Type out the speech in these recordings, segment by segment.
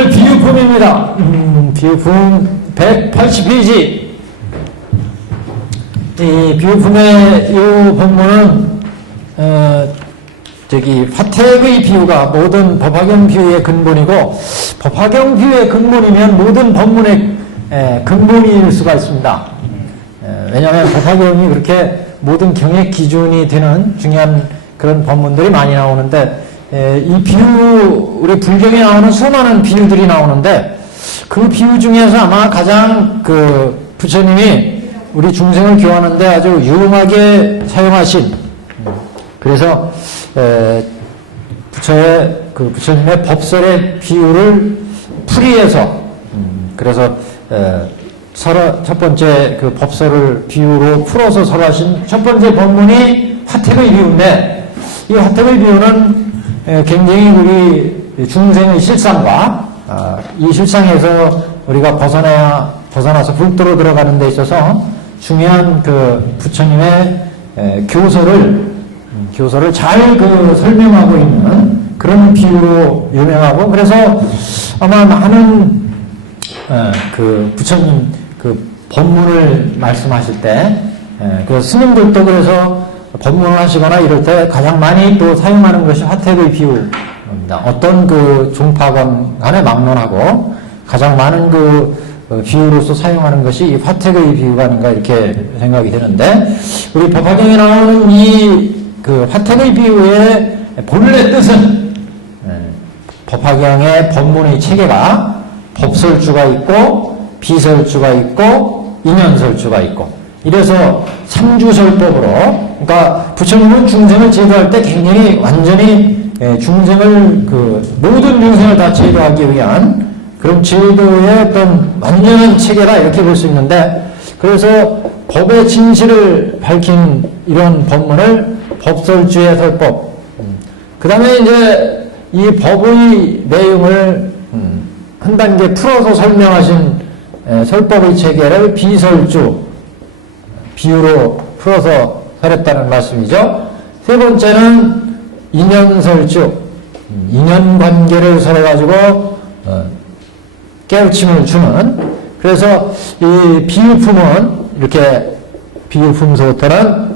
오늘 비유품입니다. 비유품 180페이지. 이 비유품의 이 본문은 화택의 비유가 모든 법화경 비유의 근본이고, 법화경 비유의 근본이면 모든 법문의 근본일 수가 있습니다. 왜냐하면 법화경이 그렇게 모든 경의 기준이 되는 중요한 그런 법문들이 많이 나오는데, 이 비유, 우리 불경에 나오는 수많은 비유들이 나오는데, 그 비유 중에서 아마 가장 부처님이 우리 중생을 교화하는데 아주 유용하게 사용하신, 그래서 부처님의 법설의 비유를 풀이해서, 그래서 첫 번째 그 법설을 비유로 풀어서 설하신 첫 번째 법문이 화택의 비유인데, 이 화택의 비유는 굉장히 우리 중생의 실상과 이 실상에서 우리가 벗어나서 불도로 들어가는 데 있어서 중요한 그 부처님의 교서를 잘 설명하고 있는 그런 비유로 유명하고, 그래서 아마 많은 부처님 법문을 말씀하실 때, 그 스님들도 그래서 법문을 하시거나 이럴 때 가장 많이 또 사용하는 것이 화택의 비유입니다. 어떤 종파건 간에 막론하고 가장 많은 비유로서 사용하는 것이 이 화택의 비유가 아닌가 이렇게 생각이 되는데, 우리 법화경에 나오는 이 화택의 비유의 본래 뜻은, 법화경의 법문의 체계가 법설주가 있고 비설주가 있고 인연설주가 있고, 이래서 삼주설법으로, 그러니까 부처님은 중생을 제도할 때 굉장히 완전히 중생을 모든 중생을 다 제도하기 위한 그런 제도의 어떤 완전한 체계다 이렇게 볼 수 있는데, 그래서 법의 진실을 밝힌 이런 법문을 법설주의 설법, 그 다음에 이제 이 법의 내용을 한 단계 풀어서 설명하신 설법의 체계를 비설주, 비유로 풀어서 설했다는 말씀이죠. 세 번째는 인연설주, 인연관계를 설해가지고 깨우침을 주는, 그래서 이 비유품은 이렇게 비유품서부터는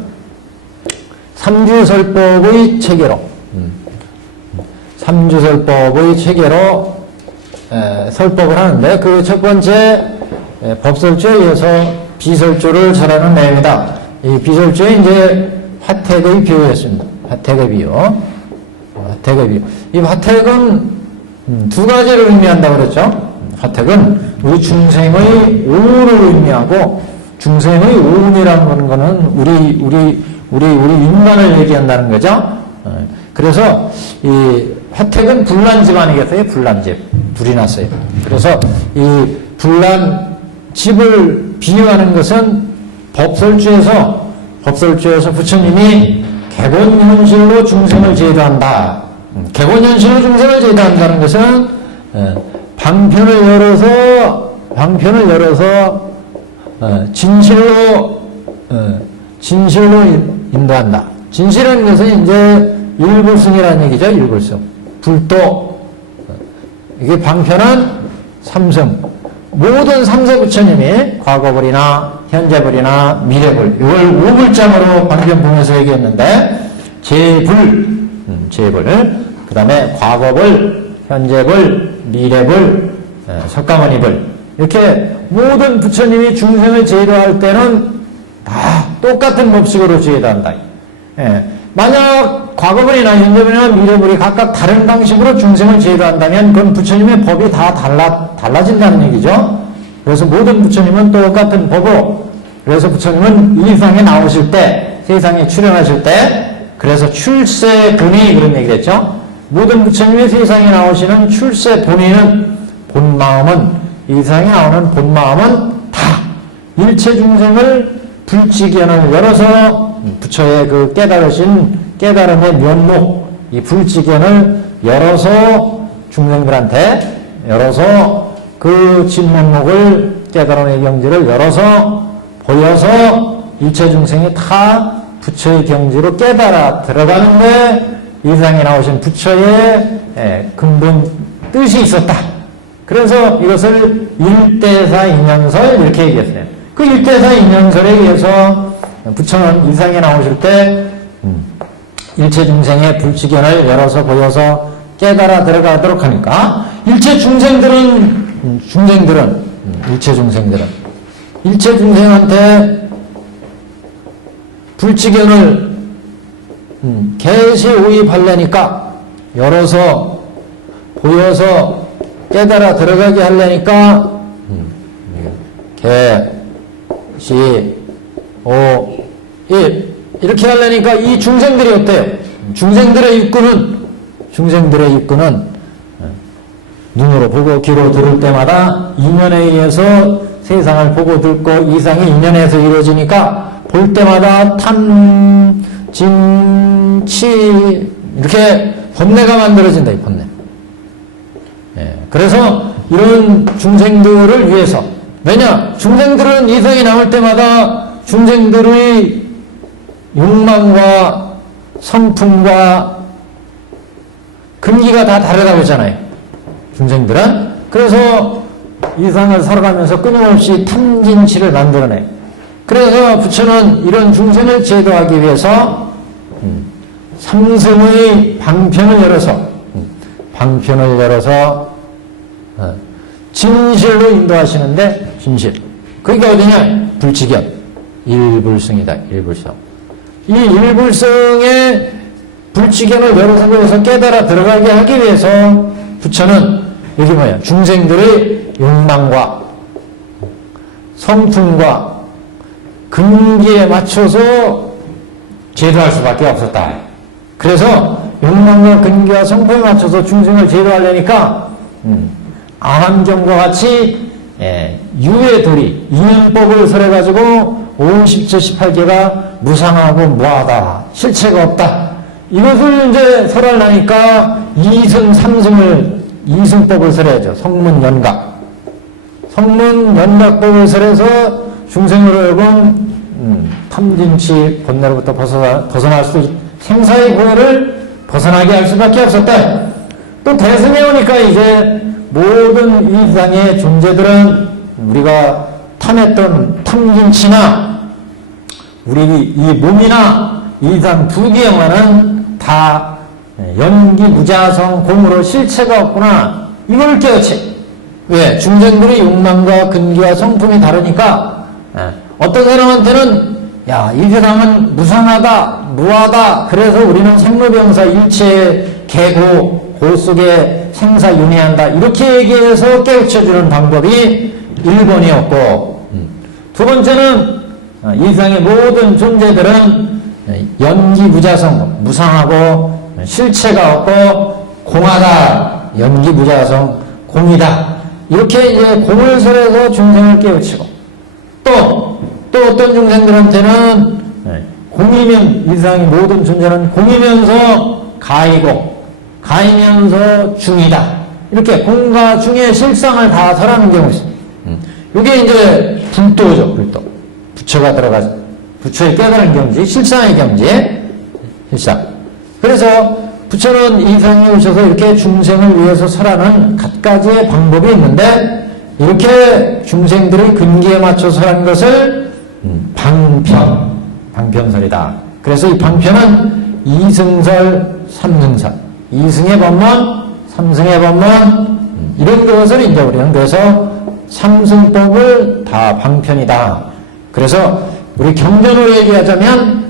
삼주설법의 체계로, 삼주설법의 체계로 설법을 하는데, 그 첫 번째 법설주에 의해서 비설주를 설하는 내용이다. 이 비설주에 이제 화택의 비유였습니다. 화택의 비유. 화택의 비유. 이 화택은 두 가지를 의미한다고 그랬죠. 화택은 우리 중생의 오를 의미하고, 중생의 오운이라는 거는 우리 인간을 얘기한다는 거죠. 그래서 이 화택은 불난집 아니겠어요? 불난집. 불이 났어요. 그래서 이 불난집을 비유하는 것은 법설주에서 부처님이 객원현실로 중생을 제도한다. 객원현실로 중생을 제도한다는 것은 방편을 열어서 진실로 인도한다. 진실이라는 것은 이제 일불승이라는 얘기죠. 일불승. 불도. 이게 방편은 삼승. 모든 삼세 부처님이 과거불이나 현재불이나 미래불, 이걸 오불장으로 방편품에서 얘기했는데, 재불, 그 다음에 과거불, 현재불, 미래불, 석가모니불, 이렇게 모든 부처님이 중생을 제도할 때는 다 똑같은 법칙으로 제도한다. 만약 과거불이나 현재불이나 미래불이 각각 다른 방식으로 중생을 제도한다면 그건 부처님의 법이 다 달라진다는 얘기죠. 그래서 모든 부처님은 똑같은 법으로, 그래서 부처님은 이 세상에 나오실 때, 세상에 출현하실 때, 그래서 출세본이 그런 얘기를 했죠. 모든 부처님이 세상에 나오시는 출세본의는, 본마음은, 이 세상에 나오는 본마음은 다 일체 중생을 불지견을 열어서 부처의 깨달음의 면목, 이 불지견을 열어서 중생들한테 그 진면목을, 깨달음의 경지를 열어서 보여서 일체 중생이 다 부처의 경지로 깨달아 들어가는데, 이 세상에 나오신 부처의 근본 뜻이 있었다. 그래서 이것을 1대4 인연설 이렇게 얘기했어요. 그 1대4 인연설에 의해서 부처는 이상에 나오실 때 일체 중생의 불치견을 열어서 보여서 깨달아 들어가도록 하니까 일체 중생들은 일체 중생한테 불치견을 개시 오입하려니까 열어서 보여서 깨달아 들어가게 하려니까 개시 오입 이렇게 하려니까 이 중생들이 어때요? 중생들의 입구는 눈으로 보고 귀로 들을 때마다 인연에 의해서 세상을 보고 듣고 이상이 인연에서 이루어지니까 볼 때마다 탐, 진, 치 이렇게 번뇌가 만들어진다. 이 번뇌. 그래서 이런 중생들을 위해서 왜냐? 중생들은 이상이 나올 때마다 중생들의 욕망과 성품과 근기가 다 다르다고 했잖아요. 중생들은. 그래서 이상을 살아가면서 끊임없이 탐진치를 만들어내. 그래서 부처는 이런 중생을 제도하기 위해서 삼승의 방편을 열어서 진실로 인도하시는데 진실. 그게 어디냐? 불치견. 일불승이다. 일불성. 이 일불성의 불치견을 열어서 보여서 깨달아 들어가게 하기 위해서 부처는 여기 뭐야? 중생들의 욕망과 성품과 근기에 맞춰서 제도할 수밖에 없었다. 그래서 욕망과 근기와 성품에 맞춰서 중생을 제도하려니까 아함경과 같이 유해도리, 인연법을 설해가지고 50조 18개가 무상하고 무하다, 실체가 없다. 이것을 이제 설하려니까 이승법을 설해야죠. 성문연각. 성문연각법을 설해서 중생으로 하여금 탐진치 번뇌로부터 벗어날 수 생사의 고해를 벗어나게 할 수밖에 없었다. 또 대승에 오니까 이제 모든 이 세상의 존재들은 우리가 탐했던 탐진치나 우리 이 몸이나 이 세상 부귀영화는 다 연기무자성 공으로 실체가 없구나. 이걸 깨우치. 왜? 중생들의 욕망과 근기와 성품이 다르니까 어떤 사람한테는 야, 이 세상은 무상하다, 무하다. 그래서 우리는 생로병사 일체 계고 고 속에 생사윤회한다. 이렇게 얘기해서 깨우쳐주는 방법이 1번이었고 두 번째는 이 세상의 모든 존재들은 연기무자성, 무상하고 실체가 없고 공하다. 연기무자성, 공이다. 이렇게 이제 공을 설해서 중생을 깨우치고 또 어떤 중생들한테는 공이면 이 세상의 모든 존재는 공이면서 가이고 가이면서 중이다. 이렇게 공과 중의 실상을 다 설하는 경우가 있습니다. 이게 이제 불도죠. 불도. 부처가 들어가서 부처의 깨달은 경지, 실상의 경지, 실상. 그래서 부처는 이 세상에 오셔서 이렇게 중생을 위해서 설하는 갖가지의 방법이 있는데 이렇게 중생들의 근기에 맞춰서 설하는 것을 방편설이다. 그래서 이 방편은 이승설, 삼승설. 이승의 법문, 삼승의 법문 이런 것을 이제 우리는 그래서 삼승법을 다 방편이다. 그래서 우리 경전으로 얘기하자면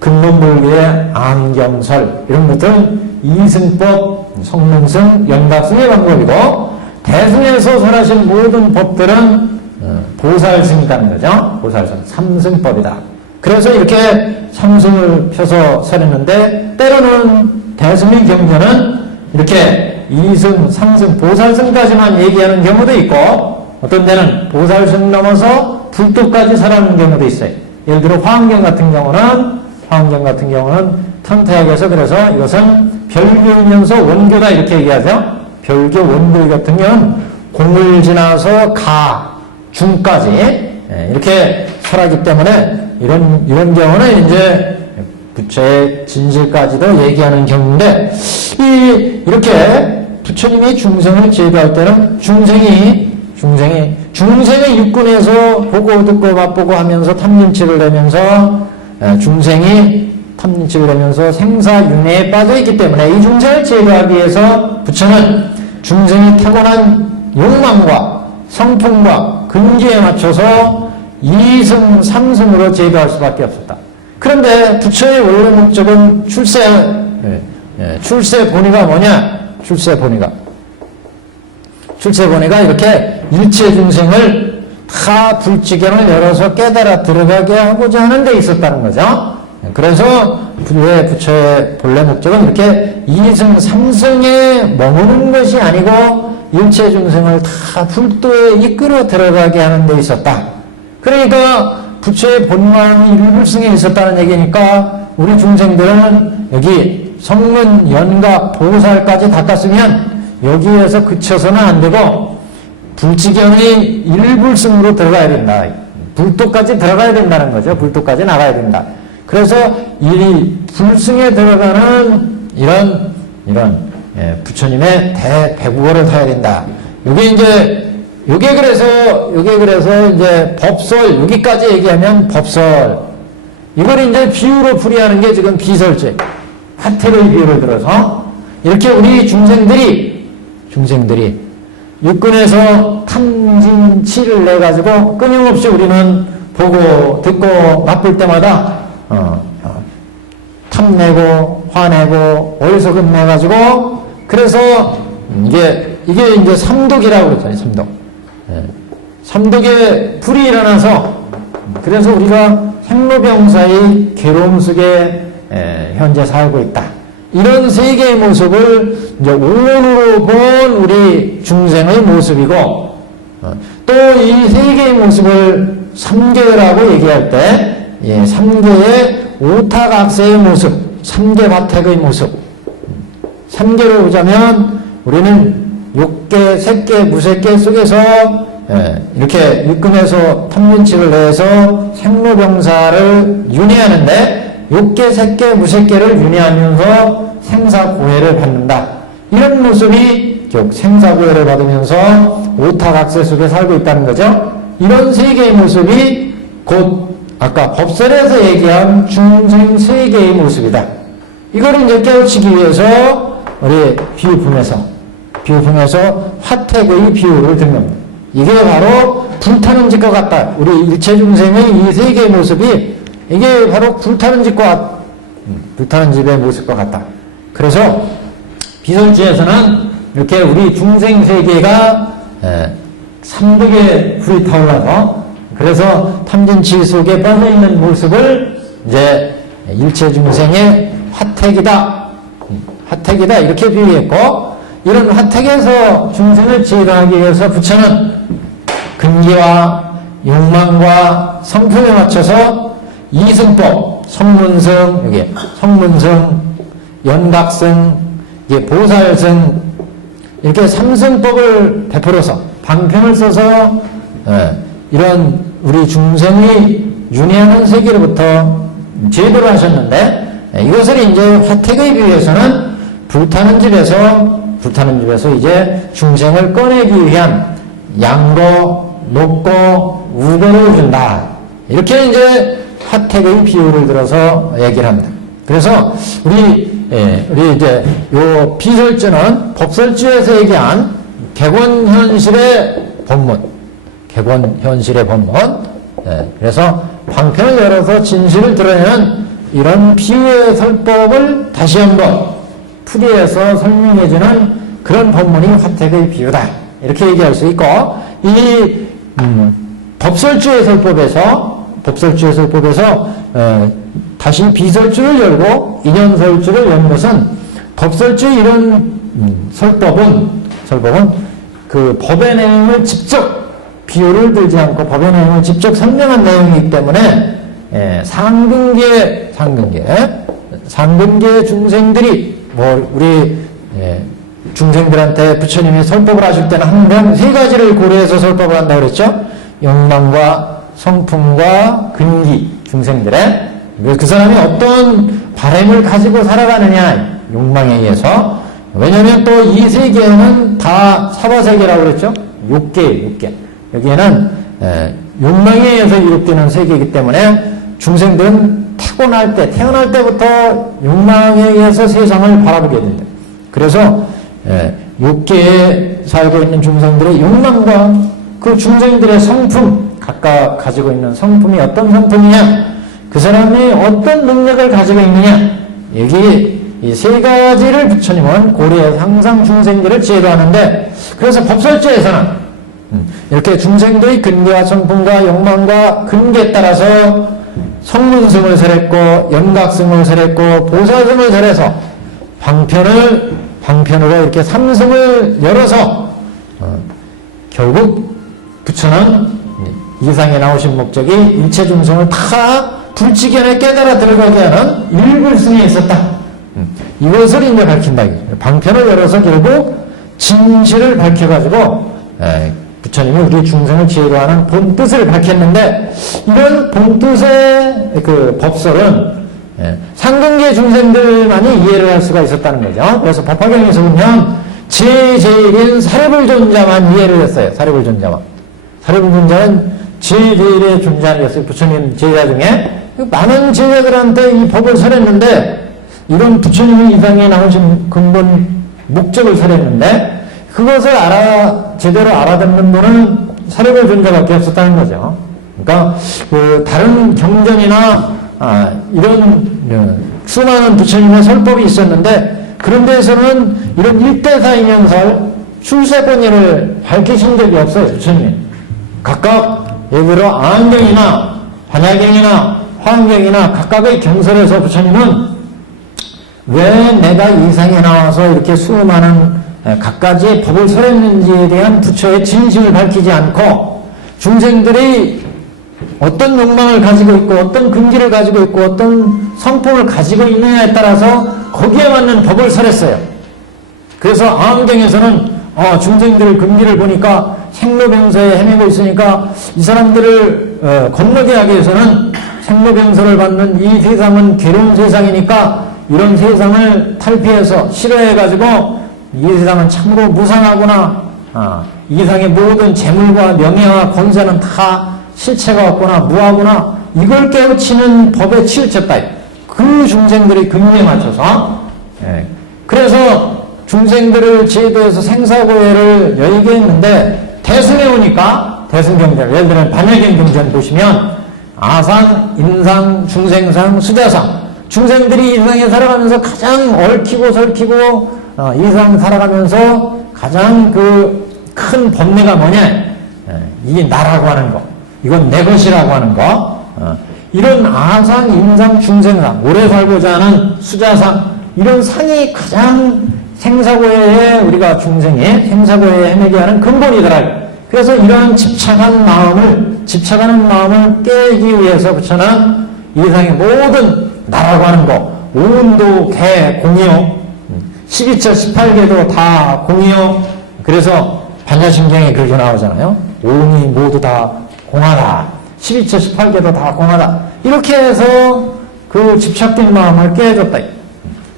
근본불교의 안경설 이런 것들은 이승법, 성능승, 연각승의 방법이고 대승에서 설하신 모든 법들은 보살승이라는 거죠. 보살승, 삼승법이다. 그래서 이렇게 삼승을 펴서 설했는데 때로는 대승의 경전은 이렇게 이승, 삼승, 보살승까지만 얘기하는 경우도 있고 어떤 데는 보살승 넘어서 불도까지 설하는 경우도 있어요. 예를 들어 화엄경 같은 경우는 턴태하게 해서 그래서 이것은 별교이면서 원교다 이렇게 얘기하죠. 별교, 원교 같은 경우는 공을 지나서 가, 중까지 이렇게 설하기 때문에 이런 경우는 이제 부처의 진실까지도 얘기하는 경우인데 이렇게 부처님이 중생을 제도할 때는 중생의 육군에서 보고 듣고 맛보고 하면서 탐진치를 내면서 중생이 탐진치를 내면서 생사윤회에 빠져있기 때문에 이 중생을 제도하기 위해서 부처는 중생이 타고난 욕망과 성품과 근기에 맞춰서 2승, 3승으로 제도할 수밖에 없었다. 그런데 부처의 원래 목적은 출세 본의가 뭐냐? 출세 본의가 이렇게 일체 중생을 다 불지경을 열어서 깨달아 들어가게 하고자 하는 데 있었다는 거죠. 그래서 부처의 본래 목적은 이렇게 2승, 3승에 머무는 것이 아니고 일체 중생을 다 불도에 이끌어 들어가게 하는 데 있었다. 그러니까 부처의 본망이 일불승에 있었다는 얘기니까 우리 중생들은 여기 성문, 연각, 보살까지 닦았으면 여기에서 그쳐서는 안 되고 불지경의 일불승으로 들어가야 된다. 불도까지 들어가야 된다는 거죠. 불도까지 나가야 된다. 그래서 이 불승에 들어가는 이런 부처님의 대배구어를 타야 된다. 요게 그래서 이제 법설, 여기까지 얘기하면 법설. 이걸 이제 비유로 풀이하는 게 지금 비설제. 화택의 비유를 들어서 이렇게 우리 중생들이 육군에서 탐진치를 내가지고 끊임없이 우리는 보고 듣고 맛볼 때마다 탐내고 화내고 어리석음 내가지고 그래서 이게 이제 삼독이라고 그랬잖아요. 삼독의 불이 일어나서 그래서 우리가 생로병사의 괴로움 속에 현재 살고 있다. 이런 세계의 모습을 이제 오론으로 본 우리 중생의 모습이고 또 이 세계의 모습을 삼계라고 얘기할 때 삼계의 오타각세의 모습, 삼계바택의 모습. 삼계로 보자면 우리는 욕계, 색계, 무색계 속에서 이렇게 육금에서 탐진치를 내서 생로병사를 윤회하는데 욕계, 색계, 무색계를 윤회하면서 생사고해를 받는다. 이런 모습이 즉 생사고해를 받으면서 오타각세 속에 살고 있다는 거죠. 이런 세계의 모습이 곧 아까 법설에서 얘기한 중생 세계의 모습이다. 이걸 이제 깨우치기 위해서 우리 비유품에서 화택의 비유를 든 겁니다. 이게 바로 불타는 집과 같다. 우리 일체 중생의 이 세계의 모습이 이게 바로 불타는 집의 모습과 같다. 그래서 비설주에서는 이렇게 우리 중생 세계가 삼독의 불이 타올라서 그래서 탐진치 속에 빠져있는 모습을 이제 일체 중생의 화택이다 이렇게 비유했고 이런 화택에서 중생을 제도하기 위해서 부처는 근기와 욕망과 성품에 맞춰서 이승법, 성문승, 여기 성문승, 연각승, 보살승 이렇게 삼승법을 베풀어서 방편을 써서 이런 우리 중생이 윤회하는 세계로부터 제도를 하셨는데 이것을 이제 화택의 비유에서는 불타는 집에서 이제 중생을 꺼내기 위한 양로, 녹고, 우배를 준다. 이렇게 이제 화택의 비유를 들어서 얘기를 합니다. 그래서 우리 이제 요 비설주는 법설주에서 얘기한 객원현실의 법문. 그래서 방편을 열어서 진실을 드러내는 이런 비유의 설법을 다시 한번 풀이해서 설명해주는 그런 법문이 화택의 비유다. 이렇게 얘기할 수 있고, 이 법설주의 설법에서 다시 비설주를 열고 인연설주를 연 것은 법설주 이런 설법은 그 법의 내용을 직접 비유를 들지 않고 법의 내용을 직접 설명한 내용이기 때문에 상근계 중생들이 우리 중생들한테 부처님이 설법을 하실 때는 항상 세 가지를 고려해서 설법을 한다고 그랬죠. 욕망과 성품과 근기 중생들의 그 사람이 어떤 바램을 가지고 살아가느냐 욕망에 의해서 왜냐하면 또 이 세계에는 다 사바세계라고 그랬죠. 6개. 여기에는 욕망에 의해서 이룩되는 세계이기 때문에 중생들은 태어날 때부터 욕망에 의해서 세상을 바라보게 된다. 그래서 6개에 살고 있는 중생들의 욕망과 그 중생들의 성품, 각각 가지고 있는 성품이 어떤 성품이냐, 그 사람이 어떤 능력을 가지고 있느냐, 여기 이 세 가지를 부처님은 고려해서 항상 중생들을 제도하는데, 그래서 법설주에서는 이렇게 중생들의 근계와 성품과 욕망과 근계에 따라서 성문성을 설했고 연각성을 설했고 보사성을 설해서 방편으로 이렇게 삼성을 열어서 결국 부처는 이상에 나오신 목적이 일체 중생을 다 불지견에 깨달아 들어가게 하는 일불승에 있었다. 이것을 이제 밝힌다. 방편을 열어서 결국 진실을 밝혀가지고 부처님이 우리 중생을 지혜로 하는 본뜻을 밝혔는데, 이런 본뜻의 그 법설은 상근계 중생들만이 이해를 할 수가 있었다는 거죠. 그래서 법화경에서 보면 제일인 사리불존자만 이해를 했어요. 사리불존자만. 사리불존자는 제일의 존재하였어요. 부처님 제자 중에 많은 제자들한테 이 법을 설했는데, 이런 부처님이 이 땅에 나오신 근본 목적을 설했는데, 그것을 제대로 알아듣는 분은 사리불존자밖에 없었다는 거죠. 그러니까 다른 경전이나 이런 수많은 부처님의 설법이 있었는데, 그런 데에서는 이런 일대사인연설 출세권위를 밝히신 적이 없어요. 부처님이 각각 예를 들어 안경이나 반야경이나 화엄경이나 각각의 경설에서 부처님은 왜 내가 이 세상에 나와서 이렇게 수많은 각가지의 법을 설했는지에 대한 부처의 진심을 밝히지 않고, 중생들이 어떤 욕망을 가지고 있고 어떤 근기를 가지고 있고 어떤 성품을 가지고 있느냐에 따라서 거기에 맞는 법을 설했어요. 그래서 아함경에서는 중생들의 근기를 보니까 생로병사에 헤매고 있으니까 이 사람들을 건너게 하기 위해서는 생로병사를 받는 이 세상은 괴로운 세상이니까 이런 세상을 탈피해서 싫어해가지고 이 세상은 참으로 무상하구나, 이 세상의 모든 재물과 명예와 권세는 다 실체가 없구나, 무하구나, 이걸 깨우치는 법에 치우쳤다. 그 중생들의 근기에 맞춰서 그래서 중생들을 제도해서 생사고해를 열게 했는데, 대승에 오니까 대승경전, 예를 들면 반야경 경전 보시면 아상, 인상, 중생상, 수자상, 중생들이 이 세상에 살아가면서 가장 얽히고 설키고 이 세상 살아가면서 가장 그 큰 번뇌가 뭐냐, 이게 나라고 하는 거, 이건 내 것이라고 하는 거, 이런 아상, 인상, 중생상, 오래 살고자 하는 수자상, 이런 상이 가장 생사고해에 우리가 중생의 생사고해에 헤매게 하는 근본이더라. 그래서 이러한 집착하는 마음을 깨기 위해서 부처는 이 세상의 모든 나라고 하는 거, 오운도 개 공이요, 12처 18개도 다 공이요. 그래서 반야심경에 그렇게 나오잖아요. 오운이 모두 다 공하다, 12처 18개도 다 공하다, 이렇게 해서 그 집착된 마음을 깨줬다.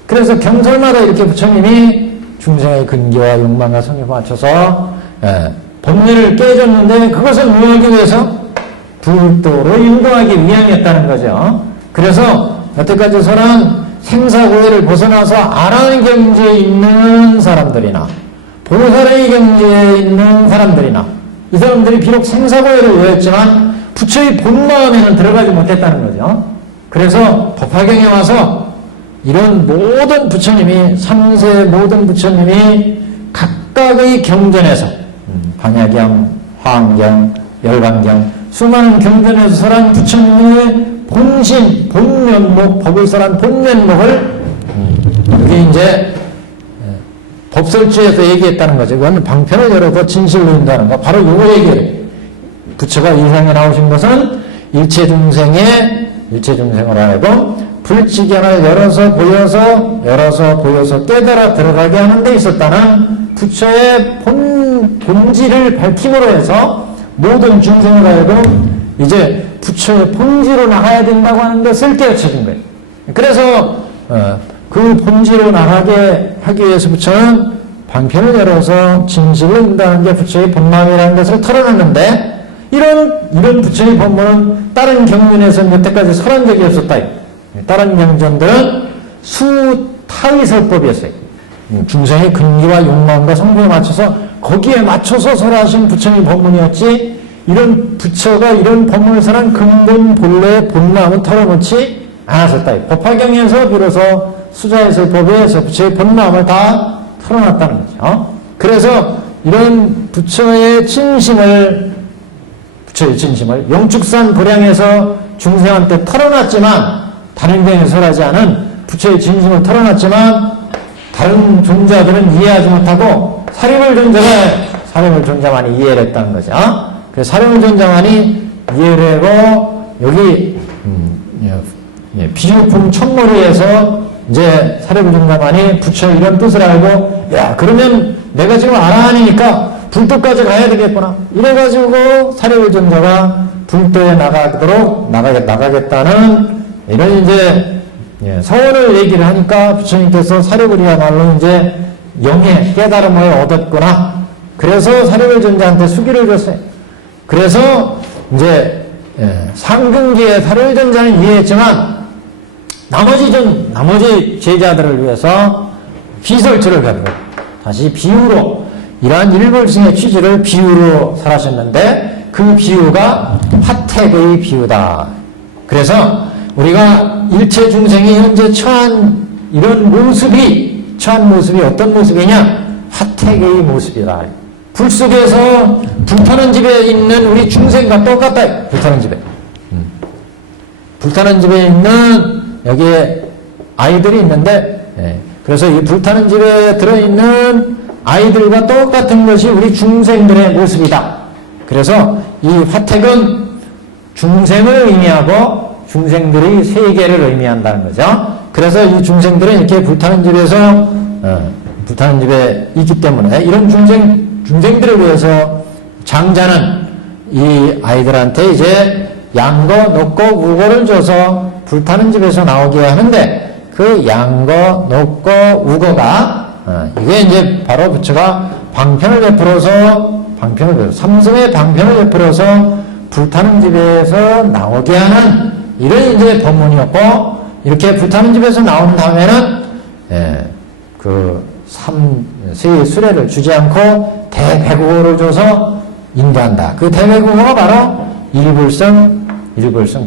그래서 경설마다 이렇게 부처님이 중생의 근기와 욕망과 성에 맞춰서 법리를 깨줬는데, 그것을 무효하기 위해서 불도로 인도하기 위함이었다는 거죠. 그래서 여태까지서는 생사고해를 벗어나서 아라의 경지에 있는 사람들이나 보살의 경지에 있는 사람들이나, 이 사람들이 비록 생사고해를 외웠지만 부처의 본마음에는 들어가지 못했다는 거죠. 그래서 법화경에 와서 이런 모든 부처님이, 3세 모든 부처님이 각각의 경전에서 반야경, 화엄경, 열반경, 수많은 경전에서 설한 부처님의 본심, 본면목, 법을 설한 본면목을 이게 이제 법설주에서 얘기했다는 거죠. 그건 방편을 열어서 진실로 인도하는 거. 바로 요거 얘기예요. 부처가 이 세상에 나오신 것은 일체 중생을 하여금 불지견을 열어서 보여서 깨달아 들어가게 하는 데 있었다는 부처의 본질을 밝힘으로 해서 모든 중생을 하여금 이제 부처의 본질로 나가야 된다고 하는 것을 깨우쳐준 거예요. 그래서 그 본지로 나가게 하기 위해서 부처는 방편을 열어서 진실을 응답하는 게 부처의 본마음이라는 것을 털어놨는데, 이런 부처의 법문은 다른 경륜에서 여태까지 설한 적이 없었다. 다른 경전들은 수타의 설법이었어요. 중생의 근기와 욕망과 성부에 맞춰서 거기에 맞춰서 설하신 부처의 법문이었지, 이런 부처가 이런 법문을 설한 근본 본래의 본마음은 털어놓지 않았었다. 법화경에서 비로소 수자의 설법에서 부처의 본마음을 다 털어놨다는 거죠. 그래서 이런 부처의 진심을 영축산 보량에서 중생한테 털어놨지만, 다른 경에 설하지 않은 부처의 진심을 털어놨지만 다른 존재들은 이해하지 못하고 사리불 존자만이 이해를 했다는 거죠. 그래서 사리불 존자만이 이해를 하고, 여기 비유품 천머리에서 이제 사리불 존자만이 부처 이런 뜻을 알고, 야, 그러면 내가 지금 아라한이니까 불도까지 가야 되겠구나, 이래가지고 사리불 존자가 불도에 나가겠다는 이런 이제 서원을 얘기를 하니까 부처님께서 사리불이야말로 이제 영의 깨달음을 얻었구나, 그래서 사리불 존자한테 수기를 줬어요. 그래서 이제 상근기에 사리불 존자는 이해했지만 나머지 제자들을 위해서 비설주를 가지고 다시 비유로, 이러한 일벌승의 취지를 비유로 설하셨는데, 그 비유가 화택의 비유다. 그래서 우리가 일체 중생이 현재 처한 모습이 어떤 모습이냐? 화택의 모습이다. 불 속에서 불타는 집에 있는 우리 중생과 똑같다. 불타는 집에 있는 여기에 아이들이 있는데, 그래서 이 불타는 집에 들어있는 아이들과 똑같은 것이 우리 중생들의 모습이다. 그래서 이 화택은 중생을 의미하고 중생들의 세계를 의미한다는 거죠. 그래서 이 중생들은 이렇게 불타는 집에 있기 때문에 이런 중생들을 위해서 장자는 이 아이들한테 이제 양거, 녹거, 우거를 줘서 불타는 집에서 나오게 하는데, 그 양거, 녹거, 우거가 이게 이제 바로 부처가 삼승의 방편을 베풀어서 불타는 집에서 나오게 하는 이런 이제 법문이었고, 이렇게 불타는 집에서 나온 다음에는 세의 수레를 주지 않고 대배국어를 줘서 인도한다. 그 대배국어가 바로 일불성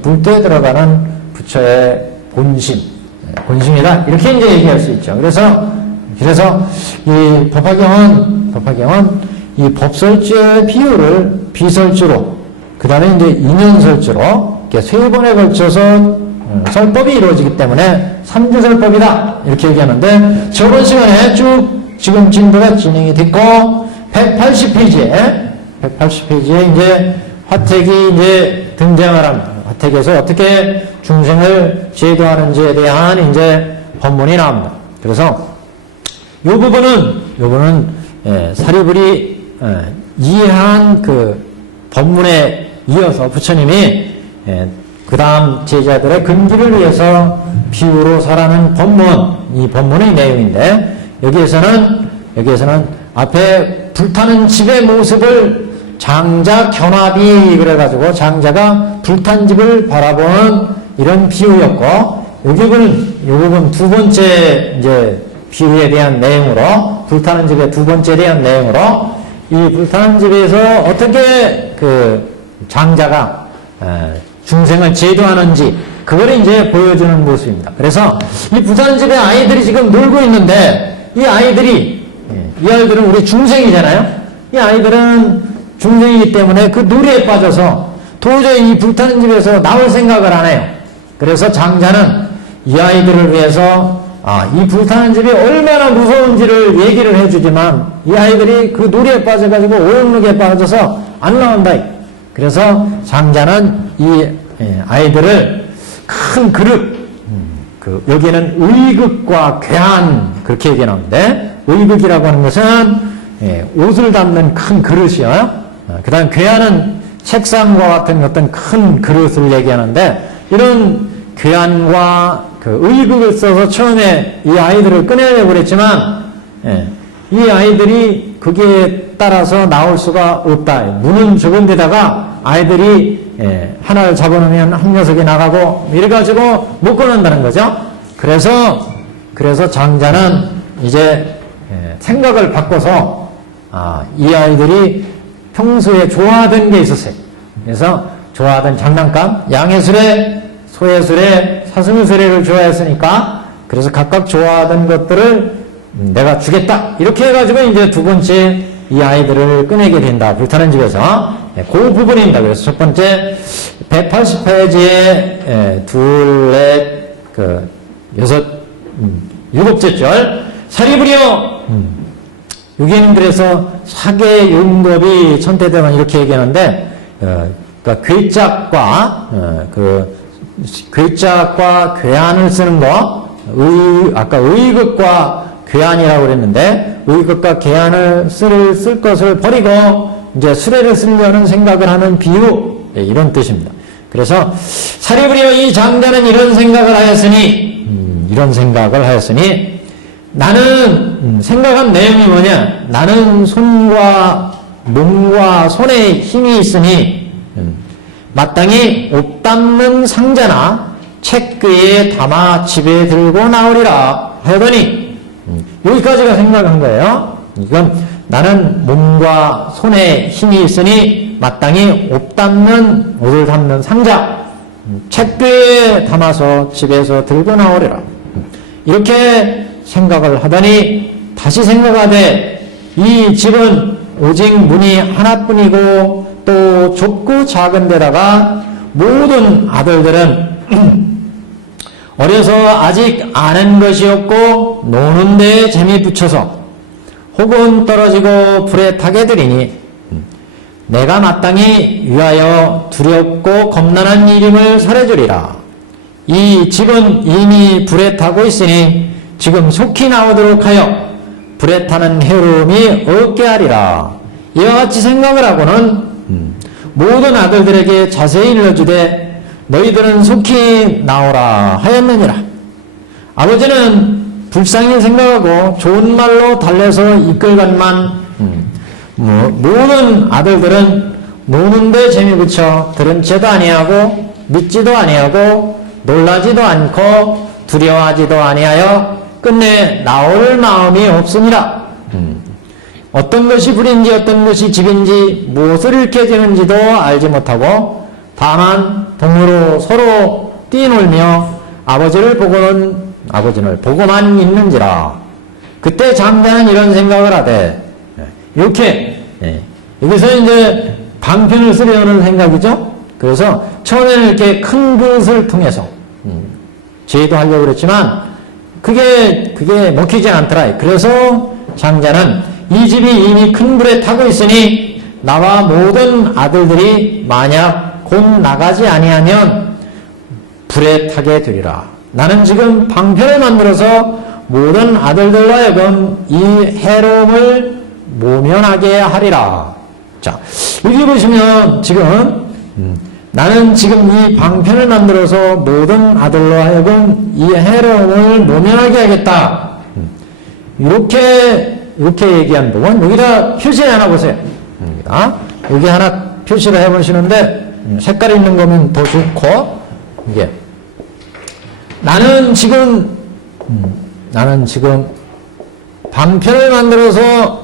불도에 들어가는 부처의 본심이다. 이렇게 이제 얘기할 수 있죠. 그래서 이 법화경은 이 법설주의 비유를 비설주로, 그 다음에 이제 인연설주로 이렇게 세 번에 걸쳐서 설법이 이루어지기 때문에 삼주설법이다, 이렇게 얘기하는데, 저번 시간에 쭉 지금 진도가 진행이 됐고 180페이지에 이제 화택이 이제 등장을 합니다. 화택에서 어떻게 중생을 제도하는지에 대한 이제 법문이 나옵니다. 그래서 이 부분은 사리불이 이해한 그 법문에 이어서 부처님이 그 다음 제자들의 근기를 위해서 비유로 설하는 법문, 이 법문의 내용인데, 여기에서는 앞에 불타는 집의 모습을 장자 견합이 그래가지고 장자가 불탄 집을 바라보는 이런 비유였고, 이 부분 두 번째 이제 비유에 대한 내용으로, 불타는 집의 두 번째에 대한 내용으로, 이 불타는 집에서 어떻게 그 장자가 중생을 제도하는지, 그걸 이제 보여주는 모습입니다. 그래서 이 불타는 집에 아이들이 지금 놀고 있는데, 이 아이들은 우리 중생이잖아요. 이 아이들은 중생이기 때문에 그 놀이에 빠져서 도저히 이 불타는 집에서 나올 생각을 안 해요. 그래서 장자는 이 아이들을 위해서 이 불타는 집이 얼마나 무서운지를 얘기를 해주지만, 이 아이들이 그 놀이에 빠져가지고 오용록에 빠져서 안 나온다. 그래서 장자는 이 아이들을 큰 그릇, 여기에는 의극과 괴한, 그렇게 얘기하는데, 의극이라고 하는 것은 옷을 담는 큰 그릇이요. 그 다음 괴한은 책상과 같은 어떤 큰 그릇을 얘기하는데, 이런 괴한과 그 의극을 써서 처음에 이 아이들을 꺼내려고 그랬지만, 예, 이 아이들이 거기에 따라서 나올 수가 없다. 문은 좁은 데다가 아이들이 예, 하나를 잡아놓으면 한 녀석이 나가고 이래가지고 못 꺼낸다는 거죠. 그래서 장자는 이제 예, 생각을 바꿔서 이 아이들이 평소에 좋아하던 게 있었어요. 그래서 좋아하던 장난감, 양해수레, 소해수레, 사슴수레를 좋아했으니까 그래서 각각 좋아하던 것들을 내가 주겠다. 이렇게 해가지고 이제 두 번째 이 아이들을 꺼내게 된다. 불타는 집에서. 그 부분입니다. 그래서 첫 번째 180페이지에 둘, 넷, 여섯, 일곱째 절. 사리부려 여기는 그래서 사계 용법이 천태대만 이렇게 얘기하는데 그러니까 괴짝과 괴짝과 괴안을 쓰는 거 아까 의극과 괴안이라고 그랬는데 의극과 괴안을 쓸 것을 버리고 이제 수레를 쓰려는 생각을 하는 비유 이런 뜻입니다. 그래서 사리부려 이 장자는 이런 생각을 하였으니 나는 생각한 내용이 뭐냐? 나는 손과 몸과 손에 힘이 있으니 마땅히 옷 담는 상자나 책귀에 담아 집에 들고 나오리라 하더니 여기까지가 생각한 거예요. 이건 나는 몸과 손에 힘이 있으니 마땅히 옷을 담는 상자 책귀에 담아서 집에서 들고 나오리라. 이렇게 생각을 하더니 다시 생각하되 이 집은 오직 문이 하나뿐이고 또 좁고 작은 데다가 모든 아들들은 어려서 아직 아는 것이 없고 노는 데에 재미 붙여서 혹은 떨어지고 불에 타게 되리니 내가 마땅히 위하여 두렵고 겁난한 일임을 설해주리라. 이 집은 이미 불에 타고 있으니 지금 속히 나오도록 하여 불에 타는 해로움이 없게 하리라. 이와 같이 생각을 하고는 모든 아들들에게 자세히 일러주되 너희들은 속히 나오라 하였느니라. 아버지는 불쌍히 생각하고 좋은 말로 달래서 이끌건만 모든 아들들은 노는데 재미 붙여 들은 채도 아니하고 믿지도 아니하고 놀라지도 않고 두려워하지도 아니하여 끝내 나올 마음이 없으니라. 어떤 것이 불인지 어떤 것이 집인지 무엇을 잃게 되는지도 알지 못하고 다만 동으로 서로 뛰놀며 아버지를 보고만 있는지라. 그때 장자는 이런 생각을 하되 이렇게 여기서 이제 방편을 쓰려는 생각이죠. 그래서 처음에는 이렇게 큰 것을 통해서 제의도 하려고 그랬지만 그게 먹히지 않더라. 그래서 장자는 이 집이 이미 큰 불에 타고 있으니 나와 모든 아들들이 만약 곧 나가지 아니하면 불에 타게 되리라. 나는 지금 방편을 만들어서 모든 아들들로 하여금 이 해로움을 모면하게 하리라. 자, 여기 보시면 지금 나는 지금 이 방편을 만들어서 모든 아들로 하여금 이 해로움을 모면하게 하겠다. 이렇게 얘기한 부분 여기다 표시 하나 보세요. 여기 하나 표시를 해보시는데 색깔 있는 거면 더 좋고 이게 나는 지금 방편을 만들어서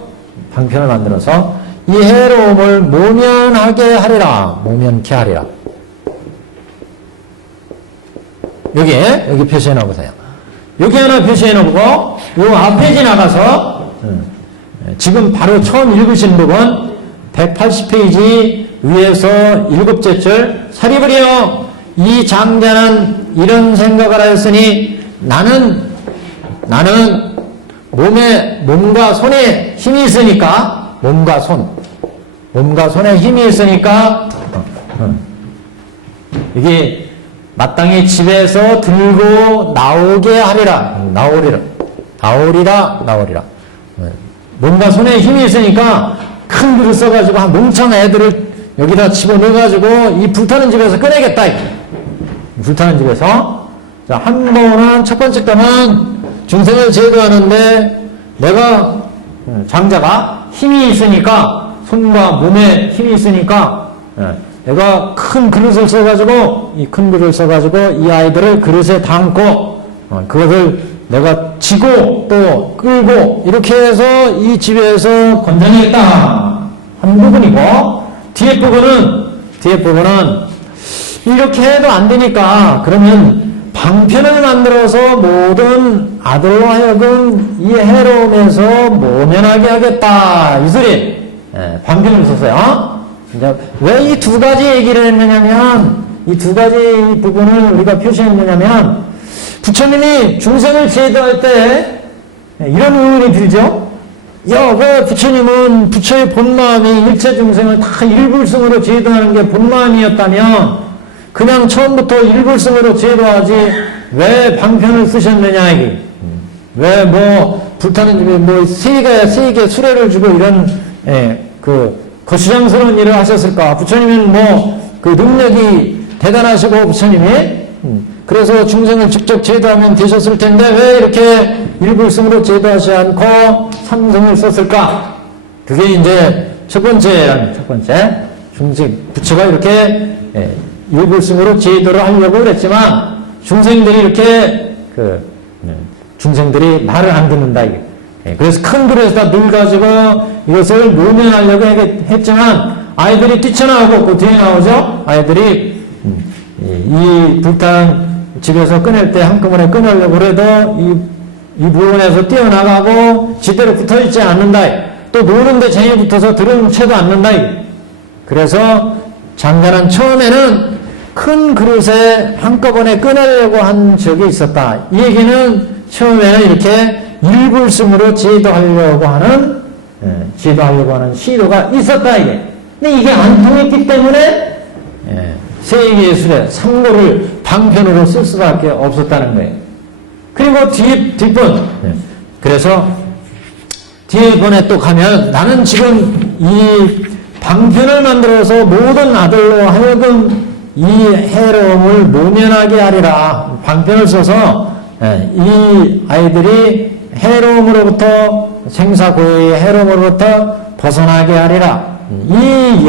이 해로움을 모면하게 하리라. 모면케 하리라. 여기 표시해 놓으세요. 여기 하나 표시해 놓고 요 앞에 지나가서 지금 바로 처음 읽으신 부분 180페이지 위에서 일곱째 절 사리부려 이 장자는 이런 생각을 하였으니 나는 몸과 손에 힘이 있으니까 몸과 손에 힘이 있으니까 이게 마땅히 집에서 들고 나오게 하리라. 나오리라. 몸과 손에 힘이 있으니까 큰 글을 써가지고 한 뭉창 애들을 여기다 집어넣어가지고 이 불타는 집에서 꺼내겠다. 불타는 집에서 자, 한 번은, 첫 번째 거는 중생을 제도하는데 내가, 장자가 힘이 있으니까, 손과 몸에 힘이 있으니까, 내가 큰 그릇을 써가지고, 이 큰 그릇을 써가지고 이 아이들을 그릇에 담고, 그것을 내가 지고 또 끌고, 이렇게 해서 이 집에서 건져내겠다. 한 부분이고, 뒤에 부분은 이렇게 해도 안 되니까, 그러면 방편을 만들어서 모든 아들로 하여금 이 해로움에서 모면하게 하겠다. 이 소리. 방편을 썼어요. 왜 이 두 가지 얘기를 했느냐면, 이 두 가지 부분을 우리가 표시했느냐면, 부처님이 중생을 제도할 때 이런 의문이 들죠? 왜 부처님은 부처의 본마음이 일체 중생을 다 일불승으로 제도하는 게 본마음이었다면 그냥 처음부터 일불승으로 제도하지 왜 방편을 쓰셨느냐 이게. 왜 불타는 집에 세계 수레를 주고 이런 거추장스러운 일을 하셨을까? 부처님은 그 능력이 대단하시고 부처님이 그래서 중생을 직접 제도하면 되셨을 텐데 왜 이렇게 일불승으로 제도하지 않고 삼승을 썼을까? 그게 이제 첫 번째 부처가 이렇게 일불승으로 제도를 하려고 그랬지만 중생들이 이렇게 중생들이 말을 안 듣는다 이게. 그래서 큰 그릇에다 물 가지고 이것을 모면하려고 했지만 아이들이 뛰쳐나오고 그 뒤에 나오죠. 아이들이 이 불탄 집에서 꺼낼 때 한꺼번에 꺼내려고 해도 이 부분에서 뛰어나가고 지대로 붙어있지 않는다. 또 노는데 재미 붙어서 들은 채도 않는다. 그래서 장자는 처음에는 큰 그릇에 한꺼번에 꺼내려고 한 적이 있었다. 이 얘기는 처음에는 이렇게 일불승으로 제도하려고 하는 시도가 있었다. 이게. 근데 이게 안 통했기 때문에 세계의 수레, 삼고를 방편으로 쓸 수밖에 없었다는 거예요. 그리고 뒷분. 그래서 뒷분에 또 가면 나는 지금 이 방편을 만들어서 모든 아들로 하여금 이 해로움을 모면하게 하리라. 방편을 써서 이 아이들이 해로움으로부터 생사고해의 해로움으로부터 벗어나게 하리라. 이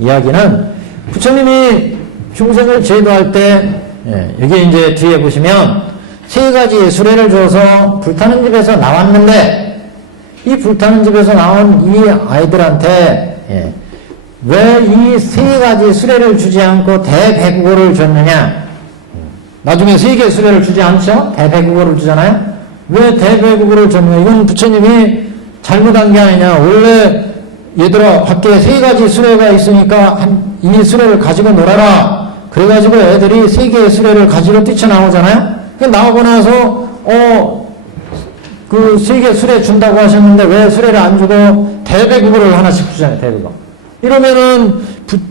이야기는 부처님이 중생을 제도할 때 여기 이제 뒤에 보시면 세 가지 수레를 줘서 불타는 집에서 나왔는데 이 불타는 집에서 나온 이 아이들한테 왜 이 세 가지 수레를 주지 않고 대배국어를 줬느냐? 나중에 세 개의 수레를 주지 않죠? 대배국어를 주잖아요? 왜 대배국어를 줬느냐? 이건 부처님이 잘못한 게 아니냐? 원래 얘들아 밖에 세 가지 수레가 있으니까 이 수레를 가지고 놀아라. 그래가지고 애들이 세 개의 수레를 가지고 뛰쳐나오잖아요? 나오고 나서 그 세 개 수레 준다고 하셨는데 왜 수레를 안 주고 대배국어를 하나씩 주잖아요. 대배국어. 이러면은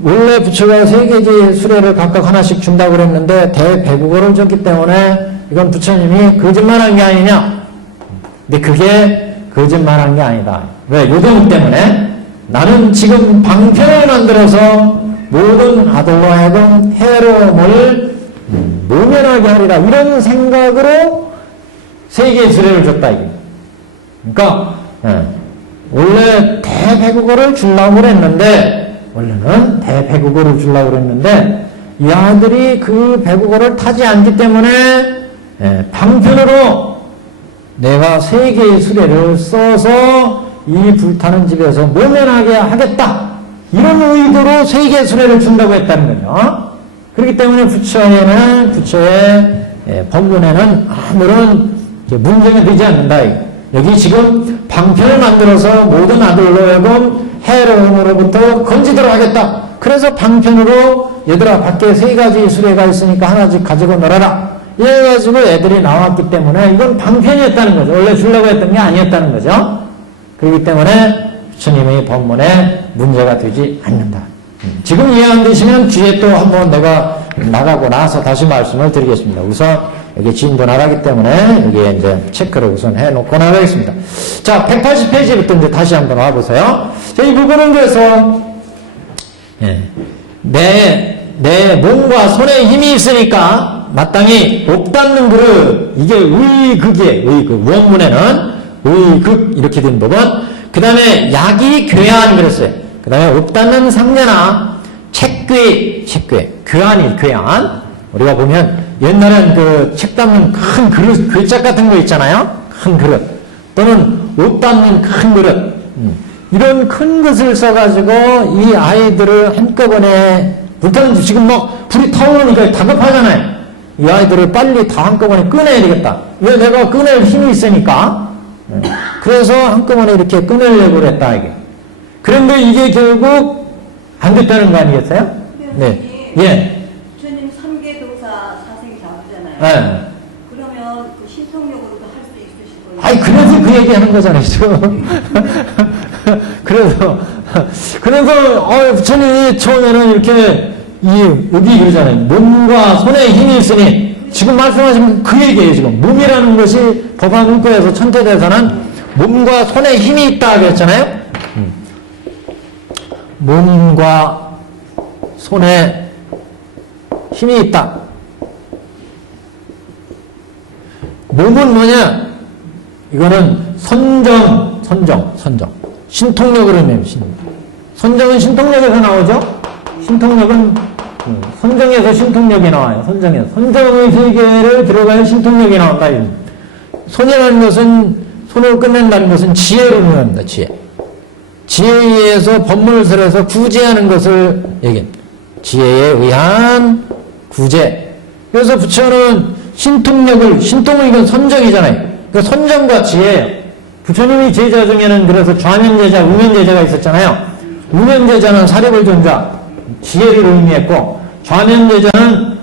원래 부처가 세 개의 수레를 각각 하나씩 준다고 그랬는데 대배국어를 줬기 때문에 이건 부처님이 거짓말한 게 아니냐? 근데 그게 거짓말한 게 아니다. 왜? 요령 때문에 나는 지금 방편을 만들어서 모든 아들로 하여금 해로움을 모면하게 하리라. 이런 생각으로 세 개의 수레를 줬다. 이게. 그러니까 원래 대배국어를 주려고 그랬는데 원래는 대배국어를 주려고 그랬는데 이 아들이 그 배국어를 타지 않기 때문에 방편으로 내가 세 개의 수레를 써서 이 불타는 집에서 모면하게 하겠다. 이런 의도로 세 개의 수레를 준다고 했다는 거죠. 그렇기 때문에 부처의 법문에는 아무런 문제가 되지 않는다. 여기 지금 방편을 만들어서 모든 아들로 하여금 해로움으로부터 건지도록 하겠다. 그래서 방편으로 얘들아 밖에 세 가지 수레가 있으니까 하나씩 가지고 놀아라. 이래가지고 애들이 나왔기 때문에 이건 방편이었다는 거죠. 원래 주려고 했던 게 아니었다는 거죠. 그렇기 때문에 부처님의 법문에 문제가 되지 않는다. 지금 이해 안 되시면 뒤에 또 한번 내가 나가고 나서 다시 말씀을 드리겠습니다. 우선 여기 진도 나가기 때문에 여기에 이제 체크를 우선 해놓고 나가겠습니다. 자, 180페이지부터 이제 다시 한번 와보세요. 자, 이 부분은 그래서 내 몸과 손에 힘이 있으니까 마땅히 옥 닦는 그릇. 이게 의극이에요. 의극. 원문에는 의극 이렇게 된 부분. 그 다음에 약이 괴한 그랬어요. 그 다음에 옥 닦는 상자나 책괴. 괴한이 괴한. 우리가 보면 옛날엔 그 책 담는 큰 그릇, 괴짝 같은 거 있잖아요. 큰 그릇. 또는 옷 담는 큰 그릇. 이런 큰 것을 써가지고 이 아이들을 한꺼번에, 불타는 지금 막 불이 타오르니까 다급하잖아요. 이 아이들을 빨리 다 한꺼번에 꺼내야 되겠다. 왜? 내가 꺼낼 힘이 있으니까. 그래서 한꺼번에 이렇게 꺼내려고 그랬다, 이게. 그런데 이게 결국 안 됐다는 거 아니겠어요? 네. 예. 주님 3개 도사 사생 자부잖아요. 네. 그러면 그 신통력으로도 할 수 있으실 거예요. 아니, 그래서 그 얘기 하는 거잖아요, 지금. 그래서, 부처님이 처음에는 이렇게, 여기 그러잖아요. 몸과 손에 힘이 있으니, 지금 말씀하신 그 얘기예요, 지금. 몸이라는 것이 법화문구에서 천태대사는 몸과 손에 힘이 있다, 그랬잖아요. 몸과 손에 힘이 있다. 몸은 뭐냐? 이거는 선정. 신통력으로 내면 선정은 신통력에서 나오죠? 신통력은 선정에서 신통력이 나와요. 선정의 세계를 들어가야 신통력이 나온다. 손이라는 것은, 손을 끝낸다는 것은 지혜를 의미합니다. 지혜에 의해서 법문을설해서 구제하는 것을 얘기합니다. 지혜에 의한 구제. 그래서 부처는 신통은 이건 선정이잖아요. 그 선정과 지혜예요. 부처님이 제자 중에는 그래서 좌면제자, 우면제자가 있었잖아요. 우면제자는 사리불존자, 지혜를 의미했고, 좌면제자는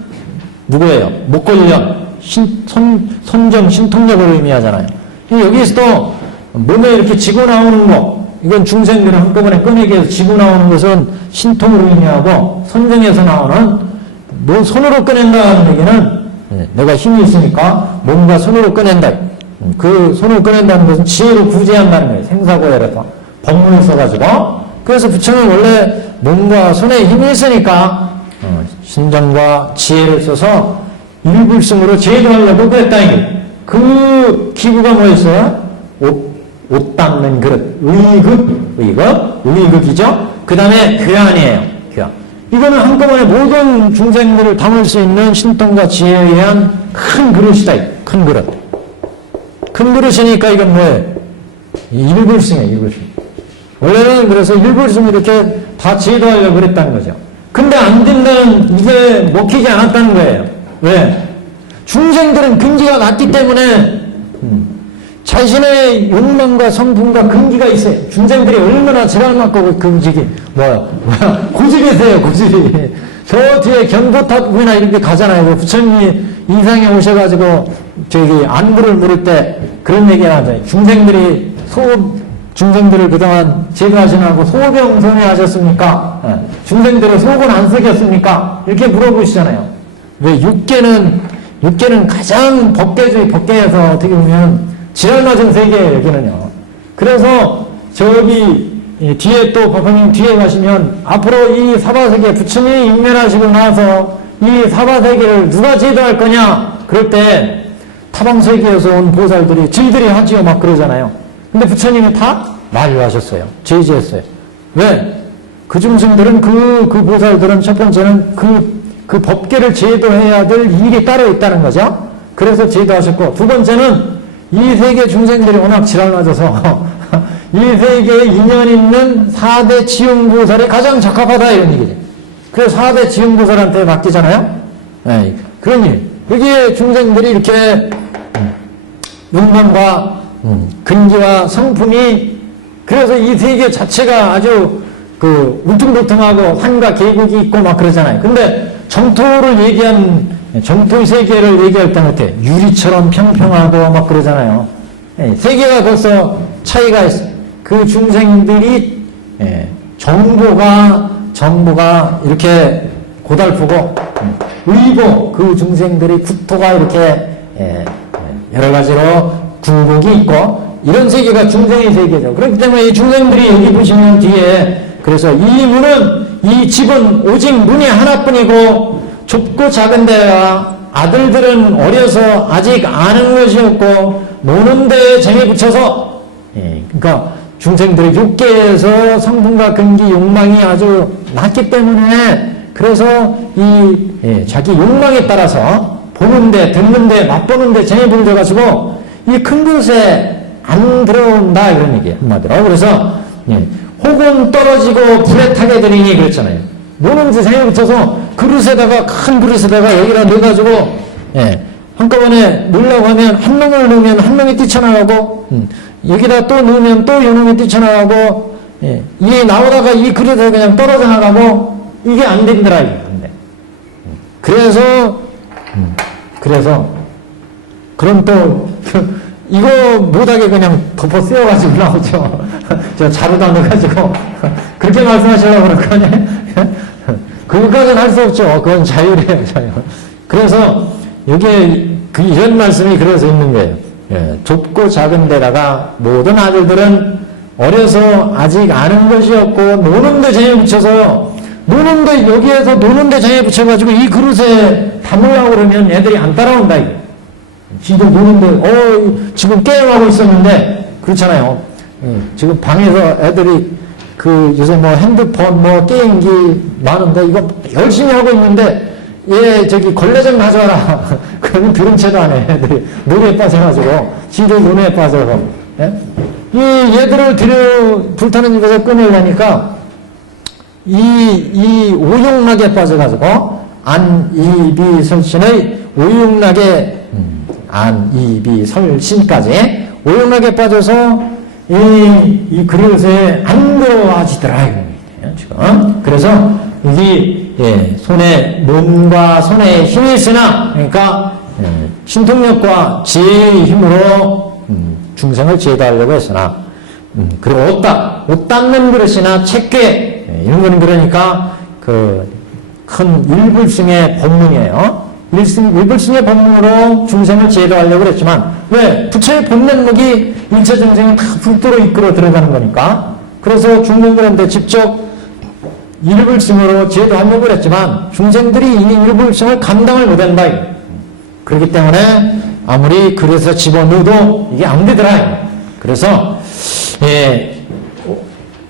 누구예요? 목걸련, 선정, 신통력을 의미하잖아요. 여기서도 몸에 이렇게 지고 나오는 거, 이건 중생들을 한꺼번에 꺼내기 위해서 지고 나오는 것은 신통을 의미하고, 선정에서 나오는, 손으로 꺼낸다는 얘기는 내가 힘이 있으니까 몸과 손으로 꺼낸다. 그 손을 꺼낸다는 것은 지혜로 구제한다는 거예요. 생사고열에서 법문을 써가지고. 그래서 부처는 원래 몸과 손에 힘이 있으니까 신정과 지혜를 써서 일불승으로 제도하려고 그랬다. 그 기구가 뭐였어요? 옷 닦는 그릇. 의극이죠. 그 다음에 괴한이에요. 괴한. 이거는 한꺼번에 모든 중생들을 담을 수 있는 신통과 지혜에 의한 큰 그릇이다. 큰 그릇. 큰 그릇이니까 이건 뭐예요? 일불승이에요, 일불승. 원래는 그래서 일불승 이렇게 다 제도하려고 그랬다는 거죠. 근데 안 된다는, 이게 먹히지 않았다는 거예요. 왜? 중생들은 근기가 낮기 때문에, 자신의 욕망과 성품과 근기가 있어요. 중생들이 얼마나 지랄맞고 고집이세요, 고집이. 저 뒤에 경보탑이나 이렇게 가잖아요. 부처님이 이상에 오셔가지고, 안부를 물을 때 그런 얘기 하잖아요. 중생들을 그동안 제거하시느라고 소병선회 하셨습니까? 중생들을 속은 안 썩였습니까? 이렇게 물어보시잖아요. 왜? 육계는 가장 법계에서 어떻게 보면 지랄맞은 세계예요, 여기는요. 그래서 뒤에 또 법화님 뒤에 가시면 앞으로 이 사바세계 부처님이 인면하시고 나서 이 사바세계를 누가 제도할 거냐? 그럴 때 타방세계에서 온 보살들이 질들이 하지요 막 그러잖아요. 근데 부처님이 다 만류하셨어요. 제지했어요. 왜? 그 중생들은 그 보살들은 첫 번째는 그 법계를 제도해야 될 일이 따로 있다는 거죠. 그래서 제도하셨고, 두 번째는 이 세계 중생들이 워낙 지랄맞아서 이 세계에 인연 있는 4대 지용보살이 가장 적합하다 이런 얘기죠. 그래서 4대 지용보살한테 맡기잖아요. 네, 그런 일. 여기에 중생들이 이렇게 욕망과 근기와 성품이, 그래서 이 세계 자체가 아주 울퉁불퉁하고 산과 계곡이 있고 막 그러잖아요. 근데 정토의 세계를 얘기할 때 어때? 유리처럼 평평하고 막 그러잖아요. 세계가 벌써 차이가 있어요. 그 중생들이 정보가 이렇게 고달프고 의보, 그 중생들이 국토가 이렇게 여러 가지로 굴곡이 있고 이런 세계가 중생의 세계죠. 그렇기 때문에 이 중생들이 여기 보시면 뒤에, 그래서 이 집은 오직 문이 하나뿐이고 좁고 작은 데와 아들들은 어려서 아직 아는 것이 없고 노는데 재미 붙여서 그러니까 중생들의 육계에서 성분과 근기 욕망이 아주 낮기 때문에 그래서 자기 욕망에 따라서 보는데 듣는데 맛보는데 재미 불려가지고 이 큰 그릇에 안 들어온다 이런 얘기예요 한마디로. 그래서 혹은 떨어지고 불에 타게 되리니 그랬잖아요. 노는데 재미 붙여서 그릇에다가 큰 그릇에다가 여기다 넣어가지고 한꺼번에 넣으려고 하면 한 놈을 넣으면 한 놈이 뛰쳐나가고 여기다 또 넣으면 또 요놈이 뛰쳐나가고 이 나오다가 이 그릇에 그냥 떨어져 나가고 이게 안 된더라 이게 안 돼. 그래서 그럼 또 이거 못하게 그냥 덮어 쓰여가지고 나오죠. 저 자루다 넣어가지고 그렇게 말씀하시려고 그럴 거냐? 그것까지는 할 수 없죠. 그건 자율이에요, 자율. 그래서 여기에 이런 말씀이 그래서 있는 거예요. 좁고 작은 데다가 모든 아들들은 어려서 아직 아는 것이 없고 노는데 재미 붙여서 노는데 여기에서 노는데 재미 붙여가지고 이 그릇에 담으려고 그러면 애들이 안 따라온다. 지도 노는데 지금 게임하고 있었는데 그렇잖아요. 지금 방에서 애들이 요새 뭐 핸드폰 뭐 게임기 많은데 이거 열심히 하고 있는데 얘 저기 걸레 좀 가져와라. 그러면 들은 채도 안 해. 애들이 노래에 빠져가지고 지도 노래에 빠져서 이 얘들을 불타는 것을 끊으려니까 이 오용락에 빠져가지고 안이비설신의 오용락에 안이비설신까지 오용락에 빠져서 이 그릇에 안 들어와지더라 이거예요 지금. 그래서 여기 손에 몸과 손에 힘이 있으나 그러니까 신통력과 지혜의 힘으로 중생을 제도하려고 했으나 그리고 옷 닦는 그릇이나 책궤 이런 거는 그러니까 그 큰 일불승의 법문이에요. 일불승의 법문으로 중생을 제도하려고 그랬지만 왜? 부처의 본면목이 일체 중생을 다 불도로 이끌어 들어가는 거니까. 그래서 중생들한테 직접 일불승으로 제도하려고 그랬지만 중생들이 이 일불승을 감당을 못한다. 그렇기 때문에 아무리 그래서 집어넣어도 이게 안 되더라. 그래서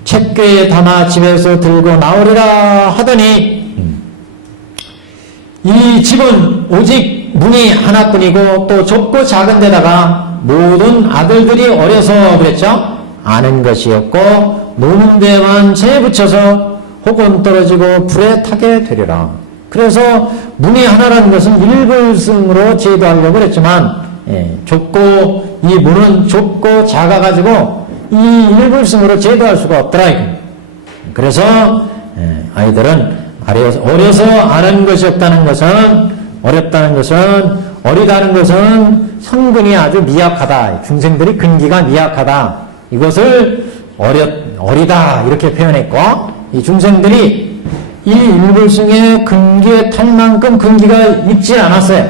책궤에 담아 집에서 들고 나오리라 하더니 이 집은 오직 문이 하나뿐이고 또 좁고 작은 데다가 모든 아들들이 어려서 그랬죠. 아는 것이 없고 노는 데만 재 붙여서 혹은 떨어지고 불에 타게 되리라. 그래서 문이 하나라는 것은 일불승으로 제도하려고 그랬지만 좁고 이 문은 좁고 작아가지고 이 일불승으로 제도할 수가 없더라. 그래서 아이들은 어려서 아는 것이 없다는 것은 어렵다는 것은 어리다는 것은 성분이 아주 미약하다. 중생들이 근기가 미약하다. 이것을 어리다 이렇게 표현했고 이 중생들이 이 일불승의 근기에 탈 만큼 근기가 있지 않았어요.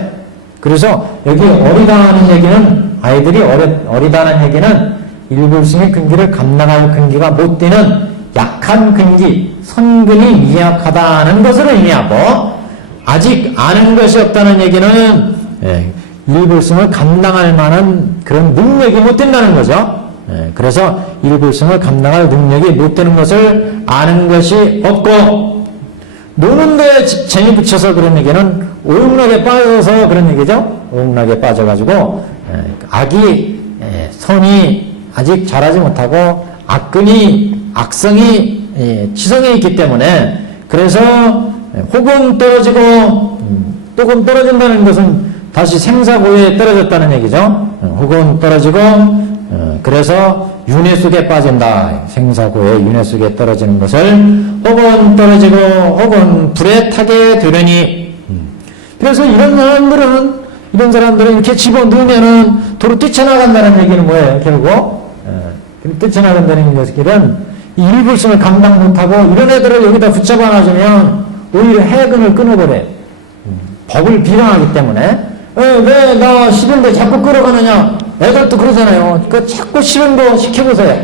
그래서 여기 어리다는 얘기는 아이들이 어리다는 얘기는 일불승의 근기를 감당할 근기가 못 되는 약한 근기, 선근이 미약하다는 것을 의미하고 아직 아는 것이 없다는 얘기는 일불승을 감당할 만한 그런 능력이 못 된다는 거죠. 그래서 일불승을 감당할 능력이 못 되는 것을 아는 것이 없고 노는 데에 재미 붙여서 그런 얘기는 오용락에 빠져서 그런 얘기죠. 오용락에 빠져가지고 선이 아직 자라지 못하고 악성이 지성에 있기 때문에 그래서 혹은 떨어지고 조금 떨어진다는 것은 다시 생사고에 떨어졌다는 얘기죠. 혹은 떨어지고 그래서 윤회 속에 빠진다. 생사고에 윤회 속에 떨어지는 것을 혹은 떨어지고 혹은 불에 타게 되려니 그래서 이런 사람들은 이렇게 집어넣으면은 도로 뛰쳐나간다는 얘기는 뭐예요? 결국 뛰쳐나간다는 것은 일불승을 감당 못하고 이런 애들을 여기다 붙잡아 놔주면 오히려 해근을 끊어버려요. 법을 비방하기 때문에 왜 나 싫은데 자꾸 끌어가느냐. 애들도 그러잖아요. 자꾸 싫은 거 시켜보세요.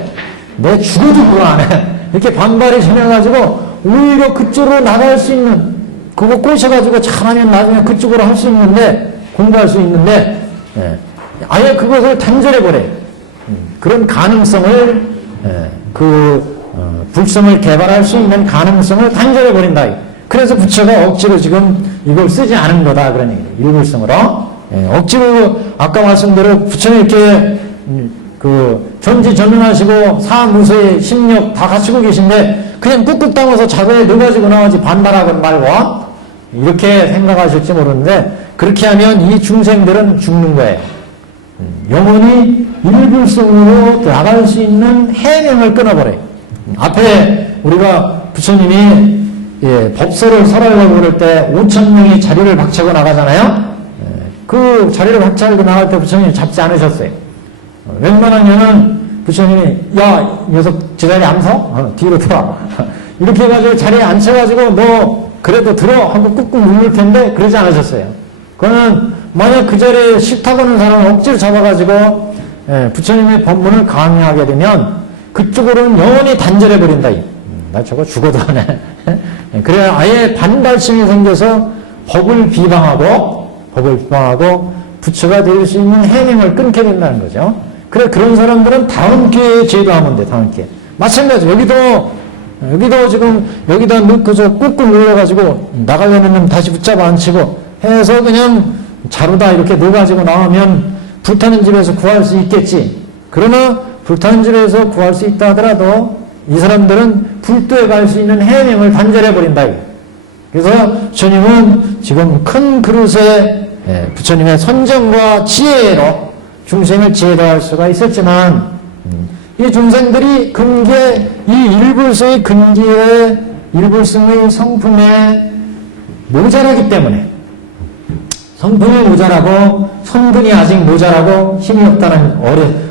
내 죽어도 그거 안 해. 이렇게 반발이 심해가지고 오히려 그쪽으로 나갈 수 있는 그거 꼬셔가지고 잘하면 나중에 그쪽으로 할 수 있는데, 공부할 수 있는데, 예, 아예 그것을 단절해버려요. 그런 가능성을, 예, 불성을 개발할 수 있는 가능성을 단절해버린다. 그래서 부처가 억지로 지금 이걸 쓰지 않은 거다. 그런 얘기예요. 일불성으로. 예, 억지로, 아까 말씀대로 부처는 이렇게, 전지전능하시고, 사무소의 심력 다 갖추고 계신데, 그냥 꾹꾹 담아서 자고에 넣어가지고 나오지 반발하건 말고, 이렇게 생각하실지 모르는데, 그렇게 하면 이 중생들은 죽는 거예요. 영원히 일불성으로 나갈 수 있는 해명을 끊어버려요. 앞에 우리가 부처님이 법서를 설하려고 그럴 때 5,000명이 자리를 박차고 나가잖아요. 그 자리를 박차고 나갈 때 부처님이 잡지 않으셨어요. 웬만하면은 부처님이 야, 이 녀석 저 자리에 안 서? 뒤로 들어. 이렇게 해가지고 자리에 앉혀가지고 너 그래도 들어 하고 꾹꾹 누를 텐데 그러지 않으셨어요. 그거는 만약 그 자리에 싫다고 하는 사람을 억지로 잡아가지고 부처님의 법문을 강요하게 되면 그쪽으로는 영원히 단절해버린다. 나 저거 죽어도 안 해. 그래야 아예 반발심이 생겨서 법을 비방하고 부처가 될 수 있는 해명을 끊게 된다는 거죠. 그래, 그런 사람들은 다음 기회에 제도하면 돼, 다음 기회. 마찬가지로 여기도 지금 여기다 넣고서 꾹꾹 눌러가지고 나가려는 놈 다시 붙잡아 앉히고 해서 그냥 자루다 이렇게 넣어가지고 나오면 불타는 집에서 구할 수 있겠지. 그러나 불타는 집에서 구할 수 있다 하더라도 이 사람들은 불도에 갈 수 있는 해명을 단절해버린다. 그래서 부처님은 지금 큰 그릇에 부처님의 선정과 지혜로 중생을 제도할 수가 있었지만 이 중생들이 근기에 이 일불성의 근기에 일불성의 성품에 모자라기 때문에 성품이 모자라고 선근이 아직 모자라고 힘이 없다는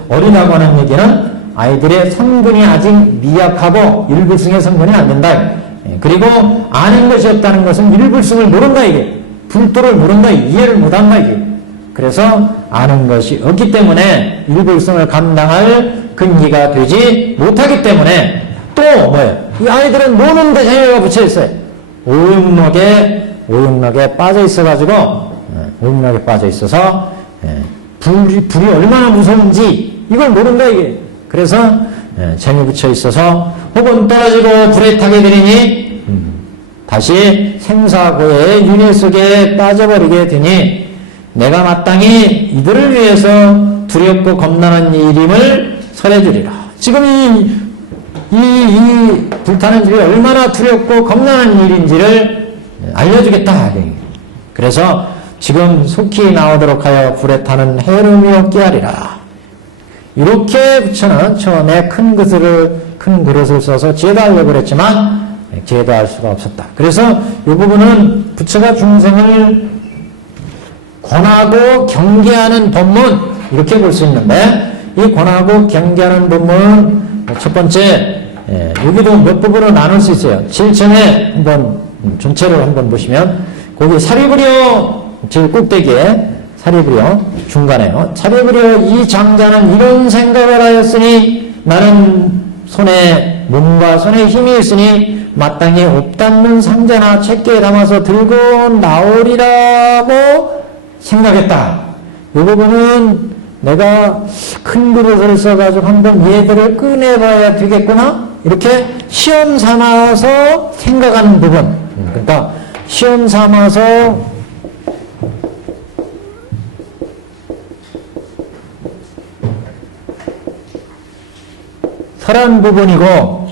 어리다고 하는 얘기는 아이들의 선근이 아직 미약하고 일불성의 선근이 안 된다. 그리고 아는 것이 없다는 것은 일불성을 모른다 이게. 불도를 모른다, 이해를 못한다 이게. 그래서 아는 것이 없기 때문에 일불성을 감당할 근기가 되지 못하기 때문에 또 뭐예요? 이 아이들은 노는 데 재미가 붙여 있어요. 오용락에 빠져 있어가지고 오용락에 빠져 있어서 불이 얼마나 무서운지 이걸 모른다 이게. 그래서 재미 붙여 있어서 혹은 떨어지고 불에 타게 되니 다시 생사고의 윤회 속에 빠져버리게 되니 내가 마땅히 이들을 위해서 두렵고 겁나는 일임을 설해주리라. 지금 이 불타는 집이 얼마나 두렵고 겁나는 일인지를 알려주겠다. 그래서 지금 속히 나오도록 하여 불에 타는 해름이 없게 하리라. 이렇게 부처는 처음에 큰 그릇을 써서 제도하려고 그랬지만 제도할 수가 없었다. 그래서 이 부분은 부처가 중생을 권하고 경계하는 법문 이렇게 볼 수 있는데 이 권하고 경계하는 법문은 첫 번째 여기도 몇 부분으로 나눌 수 있어요. 7천에 한번 전체를 한번 보시면 거기 사리부려 제일 꼭대기에 사리부려 중간에요. 사리부려 이 장자는 이런 생각을 하였으니 나는 몸과 손에 힘이 있으니 마땅히 옷 닦는 상자나 책게에 담아서 들고 나오리라고 생각했다. 이 부분은 내가 큰 그릇을 써가지고 한번 얘들을 꺼내봐야 되겠구나 이렇게 시험 삼아서 생각하는 부분. 그러니까 시험 삼아서 설한 부분이고,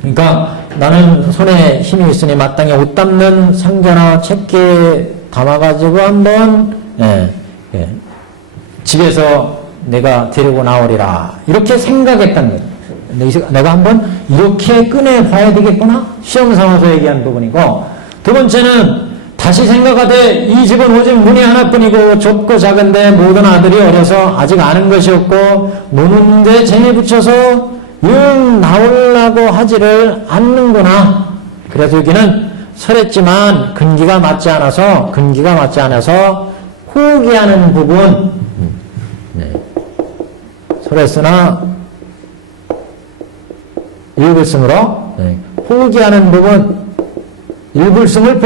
그러니까 나는 손에 힘이 있으니 마땅히 옷 닦는 상자나 책게에 담아가지고 한번 집에서 내가 데리고 나오리라 이렇게 생각했다는 거예요. 내가 한번 이렇게 꺼내봐야 되겠구나 시험 삼아서 얘기한 부분이고, 두 번째는 다시 생각하되 이 집은 오직 문이 하나뿐이고 좁고 작은데 모든 아들이 어려서 아직 아는 것이 없고 노는데 재미 붙여서 영 나오려고 하지를 않는구나. 그래서 여기는 설했지만 근기가 맞지 않아서 호기하는 부분, 설했으나 일글승으로 호기하는 부분 일불승을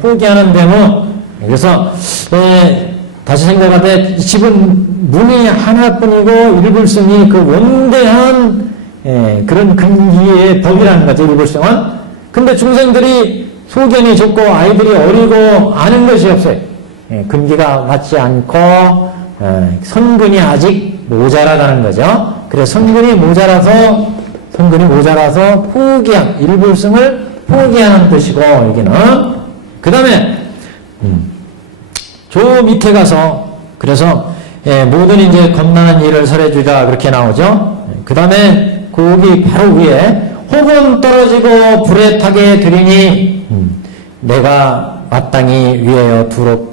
포기하는 데모. 그래서 다시 생각하되 집은 문이 하나뿐이고 일불승이 그 원대한 그런 근기의 법이라는 거죠. 일불승은. 근데 중생들이 소견이 좁고 아이들이 어리고 아는 것이 없어요. 근기가 맞지 않고 선근이 아직 모자라다는 거죠. 그래서 선근이 모자라서 일불승을 포기하는 뜻이고, 여기는. 그 다음에 저 밑에 가서 그래서 모든 이제 겁나는 일을 설해주자 그렇게 나오죠. 그 다음에 거기 바로 위에 혹은 떨어지고 불에 타게 되리니 내가 마땅히 위하여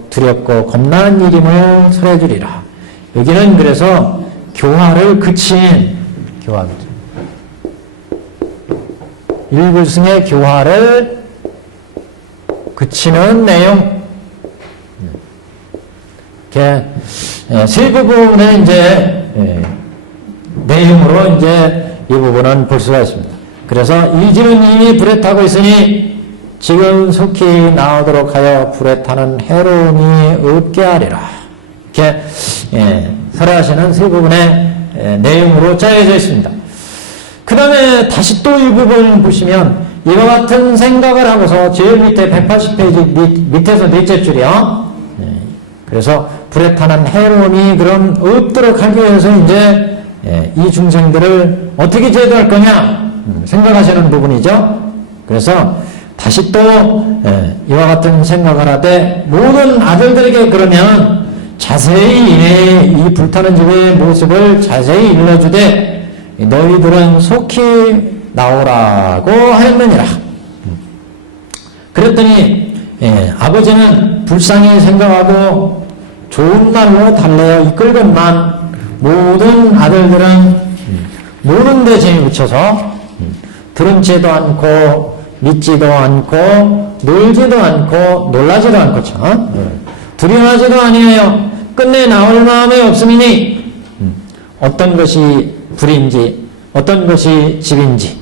두렵고 겁나는 일임을 설해주리라. 여기는 그래서 교화를 그친 일불승의 교화를 그치는 내용. 이렇게 세 부분의 이제 내용으로 이제 이 부분은 볼 수가 있습니다. 그래서 이지는 이미 불에 타고 있으니 지금 속히 나오도록 하여 불에 타는 해로움이 없게 하리라. 이렇게 설하시는 세 부분의 내용으로 짜여져 있습니다. 그 다음에 다시 또 이 부분 보시면 이와 같은 생각을 하고서 제일 밑에 180페이지 밑에서 넷째 줄이요. 그래서 불에 타는 해로움이 그럼 없도록 하기 위해서 이제 이 중생들을 어떻게 제도할 거냐 생각하시는 부분이죠. 그래서 다시 또 이와 같은 생각을 하되 모든 아들들에게 그러면 자세히 이 불타는 집의 모습을 자세히 일러주되 너희들은 속히 나오라고 하였느니라. 그랬더니 아버지는 불쌍히 생각하고 좋은 말로 달래어 이끌건만 모든 아들들은 모르는데 재미 붙여서 들은 채도 않고 믿지도 않고 놀지도 않고 놀라지도 않고 참 두려워하지도 아니하여 끝내 나올 마음이 없음이니 어떤 것이 불인지 어떤 것이 집인지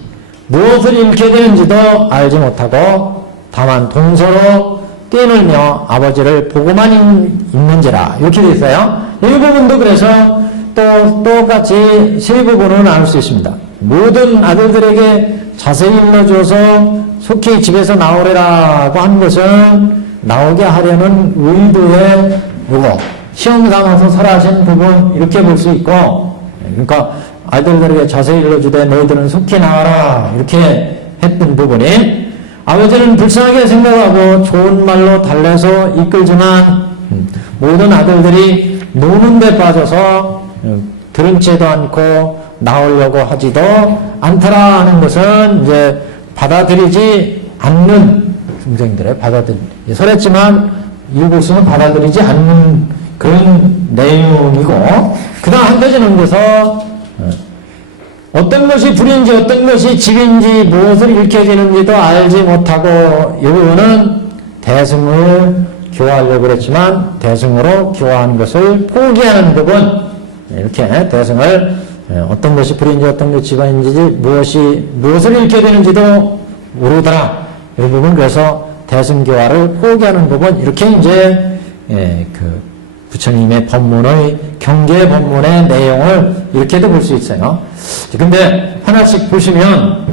무엇을 잃게 되는지도 알지 못하고 다만 동서로 뛰놀며 아버지를 보고만 있는지라. 이렇게 되어 있어요. 이 부분도 그래서 또 똑같이 세 부분으로 나눌 수 있습니다. 모든 아들들에게 자세히 일러줘서 속히 집에서 나오래라고 한 것은 나오게 하려는 의도의 요거 시험 삼아서 설하신 부분 이렇게 볼 수 있고, 그러니까 아들들에게 자세히 일러주되 너희들은 속히 나와라 이렇게 했던 부분이 아버지는 불쌍하게 생각하고 좋은 말로 달래서 이끌지만 모든 아들들이 노는 데 빠져서 들은 채도 않고 나오려고 하지도 않더라 하는 것은 이제 받아들이지 않는 중생들의 설했지만 일부수는 받아들이지 않는 그런 내용이고, 그 다음 한 가지는 그래서 어떤 것이 불인지 어떤 것이 집인지 무엇을 잃게 되는지도 알지 못하고 이 부분은 대승을 교화하려고 그랬지만 대승으로 교화하는 것을 포기하는 부분, 이렇게 대승을 어떤 것이 불인지 어떤 것이 집인지 무엇을 잃게 되는지도 모르더라 이 부분, 그래서 대승교화를 포기하는 부분, 이렇게 이제 그 부처님의 법문의 경계 법문의 내용을 이렇게도 볼 수 있어요. 근데 하나씩 보시면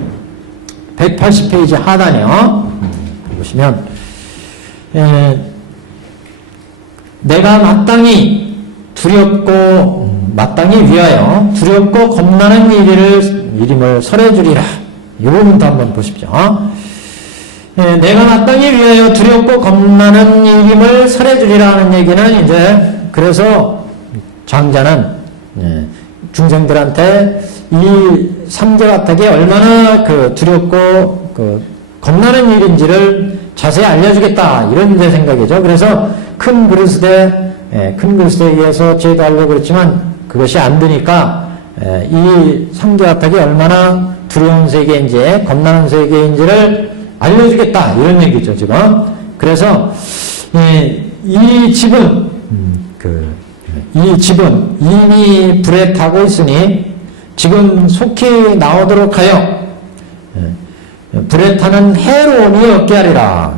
180페이지 하단이요. 보시면 내가 마땅히 위하여 두렵고 겁나는 일임을 설해주리라. 이 부분도 한번 보십시오. 내가 마땅히 위하여 두렵고 겁나는 일임을 설해주리라 하는 얘기는 이제 그래서 장자는 중생들한테 이 삼재가택이 얼마나 그 두렵고 그 겁나는 일인지를 자세히 알려주겠다 이런 이제 생각이죠. 그래서 큰 그릇에 의해서 제도하려고 그랬지만 그것이 안 되니까 이 삼재가택이 얼마나 두려운 세계인지 겁나는 세계인지를 알려주겠다 이런 얘기죠 지금. 그래서 이 집은 이미 불에 타고 있으니 지금 속히 나오도록 하여 불에 타는 해로움이 없게 하리라.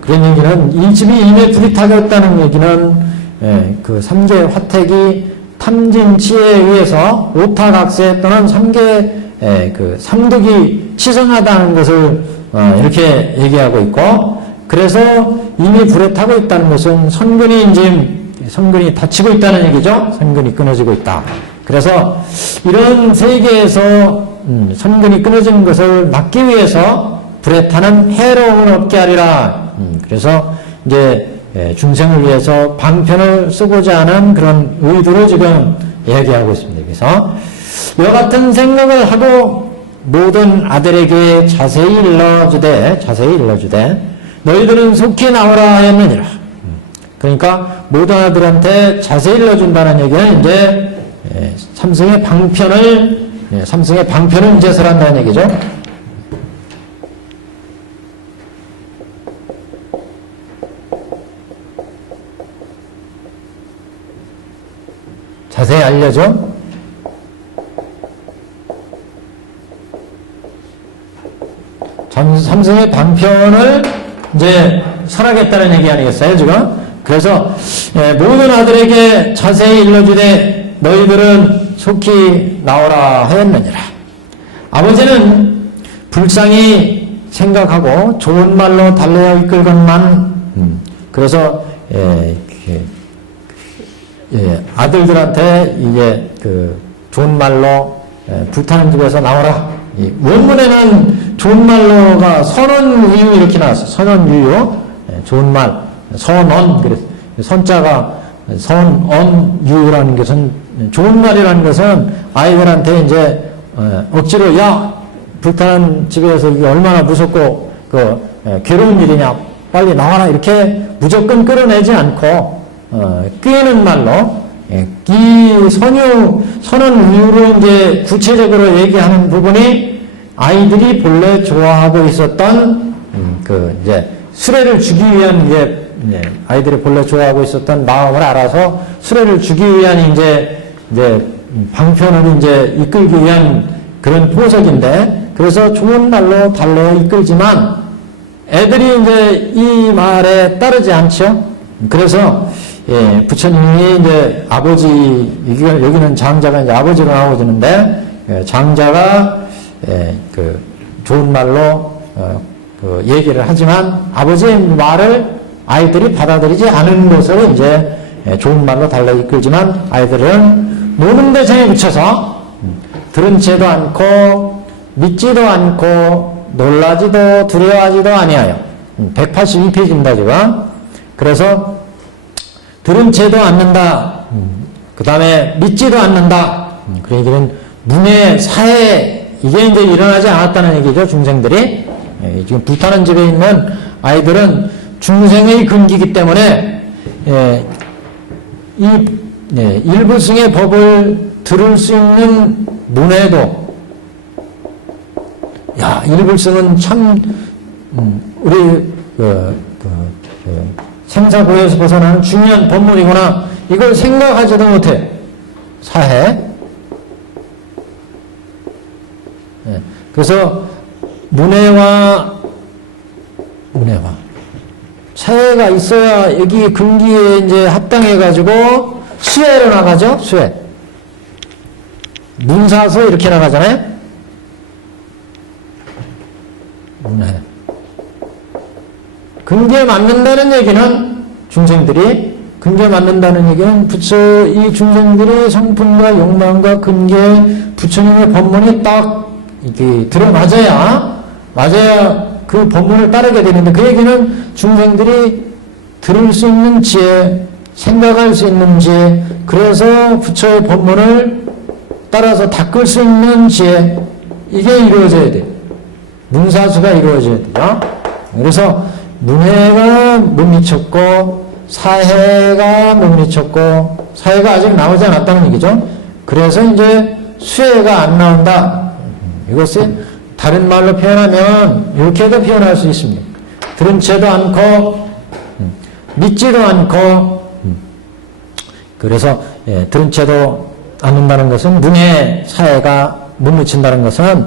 그런 얘기는 이 집이 이미 불이 타겠다는 얘기는 그 삼계 화택이 탐진치에 의해서 오타각세 또는 그 삼득이 치성하다는 것을 이렇게 얘기하고 있고, 그래서 이미 불에 타고 있다는 것은 선근이 닫히고 있다는 얘기죠. 선근이 끊어지고 있다. 그래서 이런 세계에서 선근이 끊어지는 것을 막기 위해서 불에 타는 해로움을 없게 하리라. 그래서 이제 중생을 위해서 방편을 쓰고자 하는 그런 의도로 지금 얘기하고 있습니다. 그래서 이와 같은 생각을 하고 모든 아들에게 자세히 일러주되 너희들은 속히 나오라 하였느니라. 그러니까 모든 아들한테 자세히 일러준다는 얘기는 이제 삼승의 방편을 이제 설한다는 얘기죠. 자세히 알려줘. 삼승의 방편을 이제 설하겠다는 얘기 아니겠어요, 지금? 그래서 모든 아들에게 자세히 일러주되 너희들은 속히 나오라 하였느니라. 아버지는 불쌍히 생각하고 좋은 말로 달래어 이끌 것만 그래서 아들들한테 이게 그 좋은 말로 불타는 집에서 나오라. 원문에는 좋은 말로가 선언유유 이렇게 나왔어요. 선언유유, 좋은 말, 선언. 그래서 선자가 선언유라는 것은 좋은 말이라는 것은 아이들한테 이제 억지로 야 불타는 집에서 이게 얼마나 무섭고 괴로운 일이냐 빨리 나와라 이렇게 무조건 끌어내지 않고 끼는 말로 이 선언 이유로 이제 구체적으로 얘기하는 부분이 아이들이 본래 좋아하고 있었던 이제 수레를 주기 위한 이제 아이들이 본래 좋아하고 있었던 마음을 알아서 수레를 주기 위한 이제 방편을 이제 이끌기 위한 그런 포석인데, 그래서 좋은 말로 달래어 이끌지만 애들이 이제 이 말에 따르지 않죠. 그래서 부처님이 이제 아버지, 여기는 장자가 이제 아버지로 나오지는데, 장자가 그 좋은 말로 얘기를 하지만 아버지의 말을 아이들이 받아들이지 않은 것을 이제 좋은 말로 달래어 이끌지만 아이들은 노는 대상에 붙여서 들은 채도 않고 믿지도 않고 놀라지도 두려워하지도 아니하여 182페이지입니다 지금. 그래서 들은 채도 않는다. 그 다음에 믿지도 않는다. 그 얘기는 문의 사해 이게 이제 일어나지 않았다는 얘기죠. 중생들이 지금 불타는 집에 있는 아이들은 중생의 근기이기 때문에 일부승의 법을 들을 수 있는 문에도 일불승은 참 우리 생사고에서 벗어나는 중요한 법문이구나 이걸 생각하지도 못해. 사해. 그래서 문해와 사해가 있어야 여기 근기에 이제 합당해가지고 수해로 나가죠. 수해. 문사서 이렇게 나가잖아요. 문해. 근기에 맞는다는 얘기는 중생들이 근기에 맞는다는 얘기는 이 중생들이 성품과 욕망과 근기에 부처님의 법문이 딱 이렇게 들어맞아야 그 법문을 따르게 되는데, 그 얘기는 중생들이 들을 수 있는 지혜, 생각할 수 있는 지혜, 그래서 부처의 법문을 따라서 닦을 수 있는 지혜, 이게 이루어져야 돼요. 문사수가 이루어져야 돼요. 그래서 문해가 못 미쳤고 사해가 못 미쳤고 사해가 아직 나오지 않았다는 얘기죠. 그래서 이제 수해가 안 나온다. 이것을 다른 말로 표현하면 이렇게도 표현할 수 있습니다. 들은 채도 않고 믿지도 않고 그래서 들은 채도 않는다는 것은 문의 사회가 못 미친다는 것은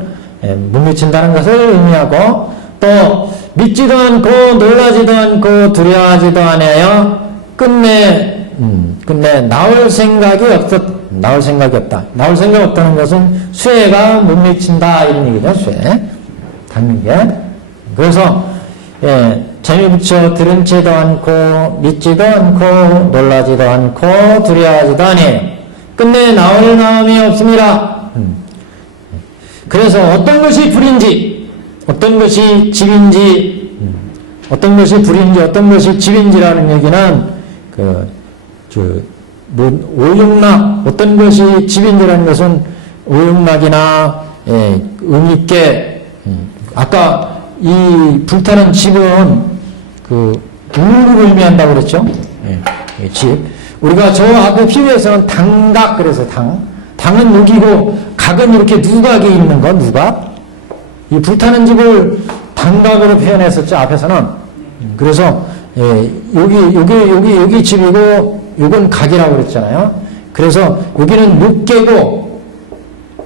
못 미친다는 것을 의미하고 또 믿지도 않고 놀라지도 않고 두려워하지도 않아요. 끝내 나올 생각이 없다. 나올 생각 없다는 것은 수혜가 못 미친다 이런 얘기죠. 수혜 닮는 게. 그래서 재미 붙여 들은 채도 않고 믿지도 않고 놀라지도 않고 두려워하지도 아니에요. 끝내 나올 마음이 없습니다. 그래서 어떤 것이 불인지, 어떤 것이 집인지, 어떤 것이 불인지, 어떤 것이 집인지라는 얘기는 오용락, 어떤 것이 집인지라는 것은 오용락이나 의미있게 아까 이 불타는 집은 우를 의미한다고 그랬죠. 집. 우리가 저 앞에 피부에서는 당각 그래서 당은 녹이고 각은 이렇게 누각이 있는 거 누각. 이 불타는 집을 당각으로 표현했었죠 앞에서는. 그래서 여기 집이고 요건 각이라고 그랬잖아요. 그래서 여기는 묵개고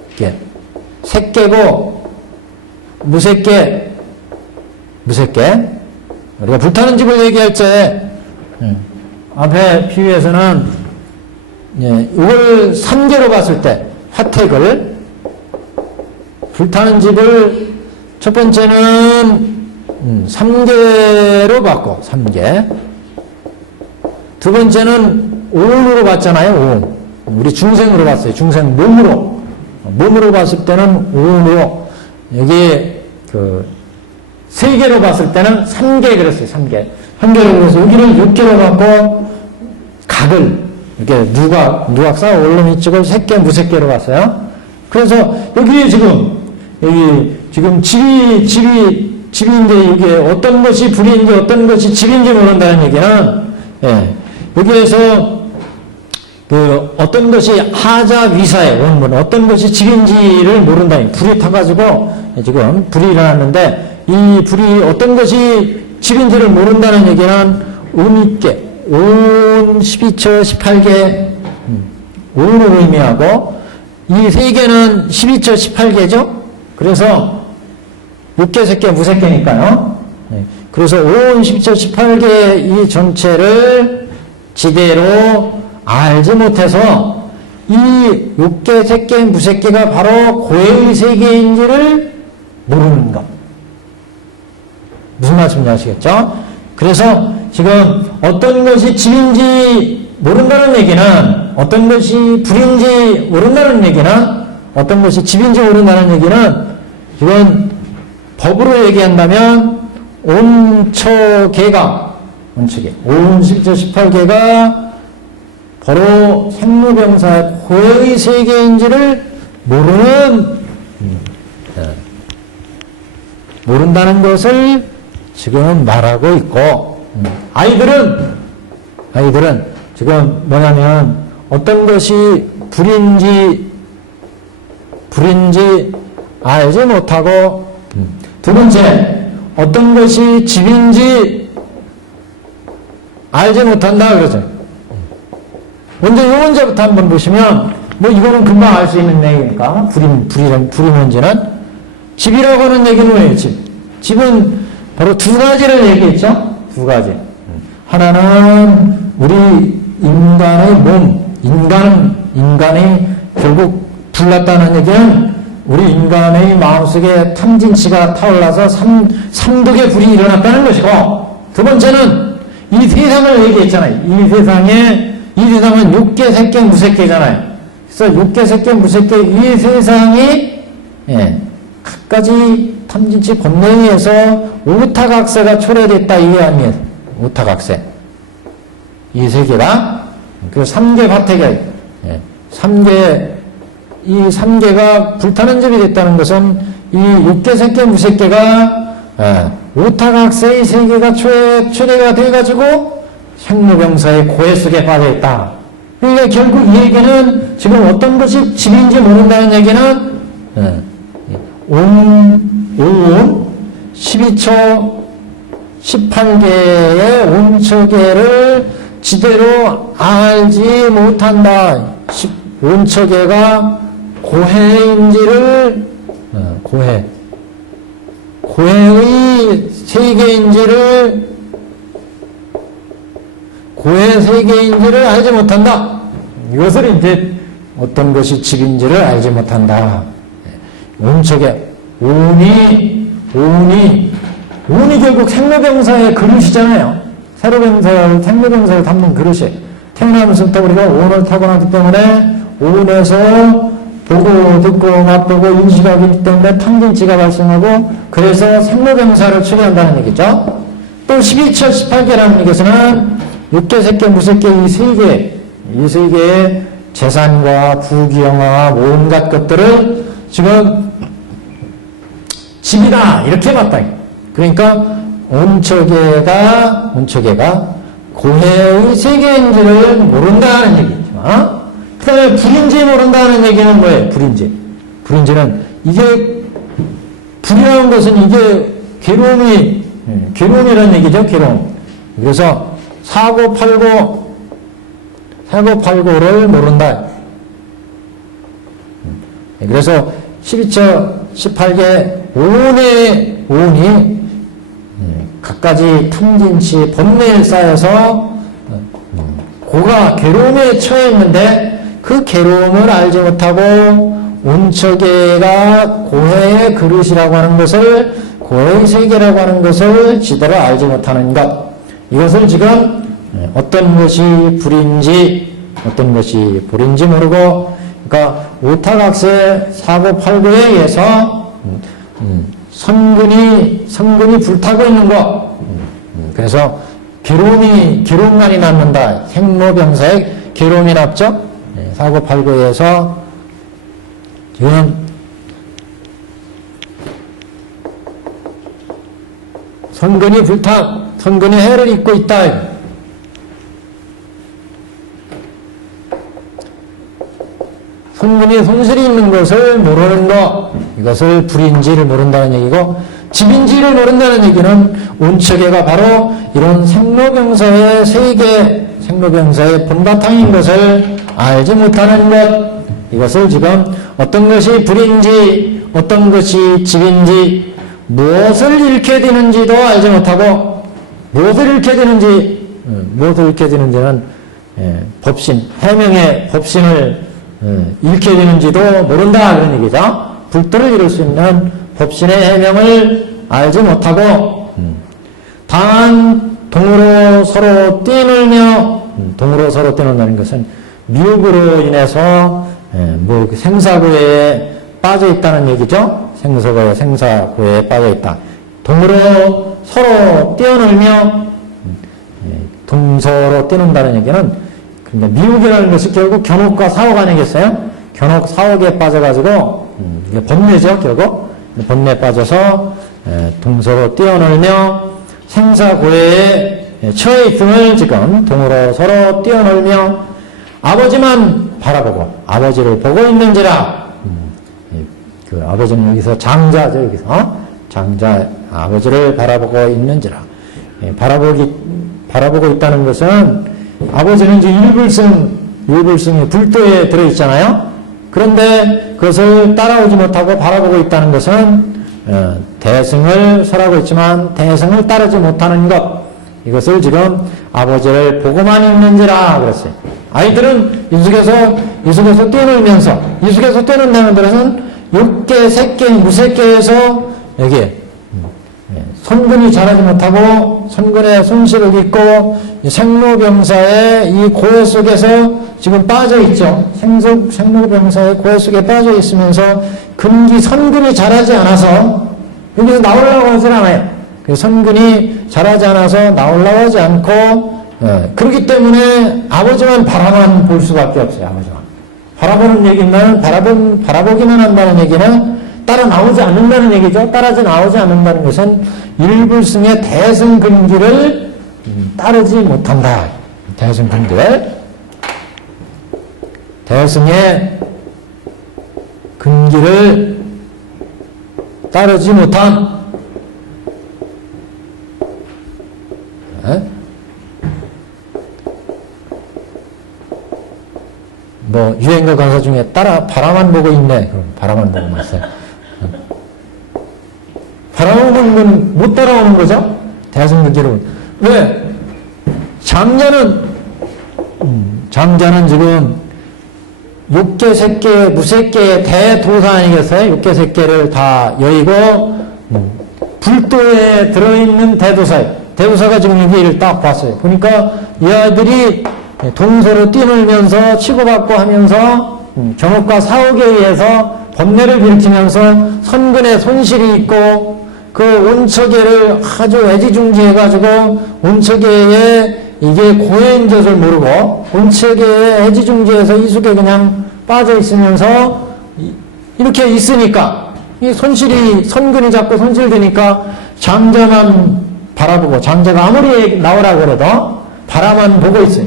이렇게 색개고 무색개 우리가 불타는 집을 얘기할 때 앞에 비유에서는 이걸 3개로 봤을 때 화택을 불타는 집을 첫 번째는 3개로 봤고 3개 두 번째는 오음으로 봤잖아요. 오음. 우리 중생으로 봤어요. 중생 몸으로 봤을 때는 오음으로 여기 3개로 봤을 때는 3개 그랬어요. 3개. 3개로 그래서 여기를 6개로 봤고 각을 이렇게 누각사 원룸 이쪽을 색개 무색개로 봤어요. 그래서 여기 지금 집인데 이게 어떤 것이 불인지 어떤 것이 집인지 모른다는 얘기는 여기에서 어떤 것이 하자 위사의 원문 어떤 것이 집인지를 모른다니 불이 타가지고 지금 불이 일어났는데 이 불이 어떤 것이 집인지를 모른다는 얘기는 운있게 온 12처 18개 온을 의미하고 이 3개는 12처 18개죠. 그래서 6개, 색개, 무색개니까요. 그래서 온 12처 18개 이 전체를 지대로 알지 못해서 이 6개, 색개, 무색개가 바로 고해의 세계인지를 모르는 것. 무슨 말씀인지 아시겠죠? 그래서 지금 어떤 것이 집인지 모른다는 얘기는 어떤 것이 불인지 모른다는 얘기는 어떤 것이 집인지 모른다는 얘기는 이건 법으로 얘기한다면 온처계가 온 12처 18개가 바로 생로병사의 고해의 세계인지를 모른다는 것을 지금 말하고 있고 아이들은 지금 뭐냐면 어떤 것이 불인지 알지 못하고 두 번째 어떤 것이 집인지 알지 못한다 그러죠. 먼저 이 문제부터 한번 보시면 뭐 이거는 금방 알 수 있는 내용이니까 불이 뭔지는 집이라고 하는 얘기는 뭐예요? 집은 바로 두 가지를 얘기했죠. 두 가지. 하나는 우리 인간의 몸, 인간이 결국 불났다는 얘기는 우리 인간의 마음속에 탐진치가 타올라서 삼독의 불이 일어났다는 것이고 두 번째는 이 세상을 얘기했잖아요. 이 세상은 육계, 색계, 무색계잖아요. 그래서 육계, 색계, 무색계 이 세상이 갖가지 탐진치 권능에서 오타각세가 초래됐다 이게 아니에요. 오타각세. 이 세계가 그 3개 화택에 3개가 불타는 집이 됐다는 것은 이 6개, 색계, 무색계가 오타각세의 세계가 초래가 돼가지고 생로병사의 고해 속에 빠져있다. 그러니까 결국 이 얘기는 지금 어떤 것이 집인지 모른다는 얘기는 온 12처 18개의 온처계를 지대로 알지 못한다. 온척애가 고해인지를 고해의 세계인지를 알지 못한다. 이것을 이제 어떤 것이 집인지를 알지 못한다. 온척애 온이 결국 생로병사의 그릇이잖아요. 생로병사를 담는 그릇이 태어나면서부터 우리가 온을 타고나기 때문에 온에서 보고 듣고 맛보고 인식하기 때문에 탐진치가 발생하고 그래서 생로병사를 추구한다는 얘기죠. 또 12처 18개라는 얘기에서는 육계, 색계, 무색계 이 세 개의 재산과 부귀영화와 온갖 것들을 지금 집이다 이렇게 봤다. 그러니까 온척애가 고해의 세계인지를 모른다는 얘기죠. 그 다음에 불인지 모른다는 얘기는 뭐예요? 불인지는 이게 불이라는 것은 이게 괴로움이라는 얘기죠. 괴로움. 그래서 사고팔고를 모른다. 그래서 12처 18개 온이 갖가지 탐진치 번뇌에 쌓여서 고가 괴로움에 처해 있는데 그 괴로움을 알지 못하고 온척애가 고해의 그릇이라고 하는 것을 고해의 세계라고 하는 것을 제대로 알지 못하는 것 이것을 지금 어떤 것이 불인지 어떤 것이 불인지 모르고 그러니까 오타각세 사고팔고에 의해서 선근이 불타고 있는 것 그래서 괴로움만이 남는다. 생로병사의 괴로움이 남죠. 사고팔고에 의해서 지금 선근이 해를 입고 있다. 선근이 손실이 있는 것을 모르는 것 이것을 불인지를 모른다는 얘기고 집인지를 모른다는 얘기는 온척애가 바로 이런 생로병사의 세계 생로병사의 본바탕인 것을 알지 못하는 것 이것을 지금 어떤 것이 불인지 어떤 것이 집인지 무엇을 잃게 되는지도 알지 못하고 무엇을 잃게 되는지는 법신 해명의 법신을 잃게 되는지도 모른다 그런 얘기죠. 불도를 이룰 수 있는 법신의 해명을 알지 못하고 단 동으로 서로 뛰놀며 동으로 서로 뛰놀다는 것은 미혹으로 인해서 생사고에 빠져 있다는 얘기죠. 생사고에 빠져 있다. 동으로 서로 뛰어놀며 동서로 뛰는다는 얘기는 그러니까 미혹이라는 것이 결국 견옥과 사옥 아니겠어요? 견옥 사옥에 빠져가지고 이게 번뇌죠 결국 번뇌에 빠져서 동서로 뛰어놀며 생사고에 처해 있음을 지금 동으로 서로 뛰어놀며 아버지만 바라보고 아버지를 보고 있는지라 그 아버지는 여기서 장자죠 여기서 장자 아버지를 바라보고 있는지라 바라보고 있다는 것은 아버지는 이제 일불승이 불도에 들어있잖아요. 그런데 그것을 따라오지 못하고 바라보고 있다는 것은 대승을 설하고 있지만 대승을 따르지 못하는 것 이것을 지금 아버지를 보고만 있는지라 그랬어요. 아이들은 이숙에서 뛰어놀면서 이숙에서 뛰어놀다는 것은 육계, 색계, 무색계에서 여기에 선근이 자라지 못하고 선근의 손실을 입고 생로병사의 이 고해 속에서 지금 빠져 있죠. 생로병사의 고해 속에 빠져 있으면서 선근이 자라지 않아서 여기서 나오려고 하질 않아요. 선근이 자라지 않아서 나오려고 하지 않고 그렇기 때문에 아버지만 바라만 볼 수밖에 없어요. 아버지만 바라보는 얘기는 바라보기만 한다는 얘기는 따라 나오지 않는다는 얘기죠. 따라지 나오지 않는다는 것은 일불승의 대승 근기를 따르지 못한다. 대승 근기를 대승의 근기를 따르지 못한 유행가 가사 중에 바라만 보고 있네. 그럼 바라만 보고 있어요. 바라만 보면 못 따라오는 거죠? 대승근기로. 왜? 장자는 지금 육계, 색계, 무색계의 대도사 아니겠어요? 육계, 색계를 다 여의고 불도에 들어있는 대도사예요. 대도사가 지금 여기를 딱 봤어요. 보니까 이 아이들이 동서로 뛰놀면서 치고받고 하면서 경업과 사옥에 의해서 번뇌를 일으키면서 선근에 손실이 있고 그 온척에를 아주 애지중지해가지고 온척에에 이게 고해인 줄 모르고 온척에에 애지중지해서 이숙에 그냥 빠져 있으면서 이렇게 있으니까 이 손실이 선근이 자꾸 손실되니까 장자만 바라보고 장자가 아무리 나오라고 그래도 바라만 보고 있어요.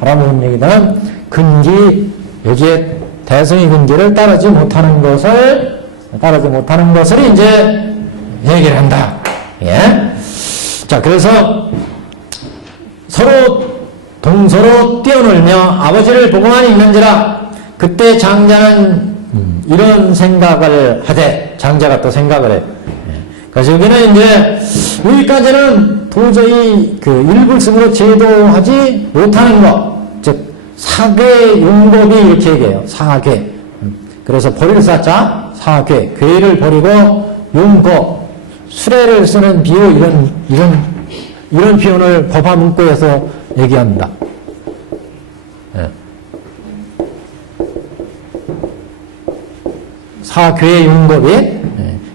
바라보는 얘기는 근기 여기에 대성의 근기를 따르지 못하는 것을 이제 얘기를 한다. 예. 자, 그래서 서로 동서로 뛰어놀며 아버지를 보고만 있는지라 그때 장자는 이런 생각을 하되 장자가 또 생각을 해. 그래서 여기는 이제 여기까지는 도저히 그 일불승으로 제도하지 못하는 것, 즉 사괴 용법이 이렇게 얘기해요. 사괴. 그래서 버릴 사자 사괴, 괴를 버리고 용법, 수레를 쓰는 비유 이런 표현을 법화 문구에서 얘기합니다. 예. 사괴 용법이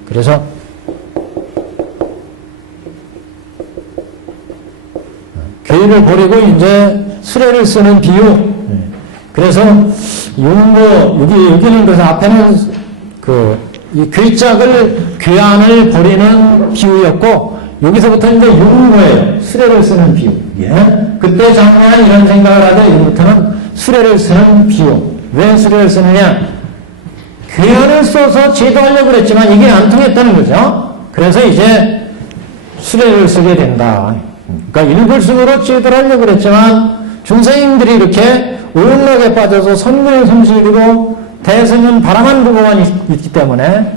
그래서 괴를 버리고 이제 수레를 쓰는 비유. 그래서 용법 여기는 그래서 앞에는 이 괴짝을 괴안을 버리는 비유였고 여기서부터 이제 용거예요. 수레를 쓰는 비유. 예. 그때 장로는 이런 생각을 하되 여기부터는 수레를 쓰는 비유. 왜 수레를 쓰느냐? 괴안을 써서 제도하려고 그랬지만 이게 안 통했다는 거죠. 그래서 이제 수레를 쓰게 된다. 그러니까 일불승으로 제도를 하려고 그랬지만 중생들이 이렇게 오용락에 빠져서 선근을 손실이고 대승은 바라만 보고만 있기 때문에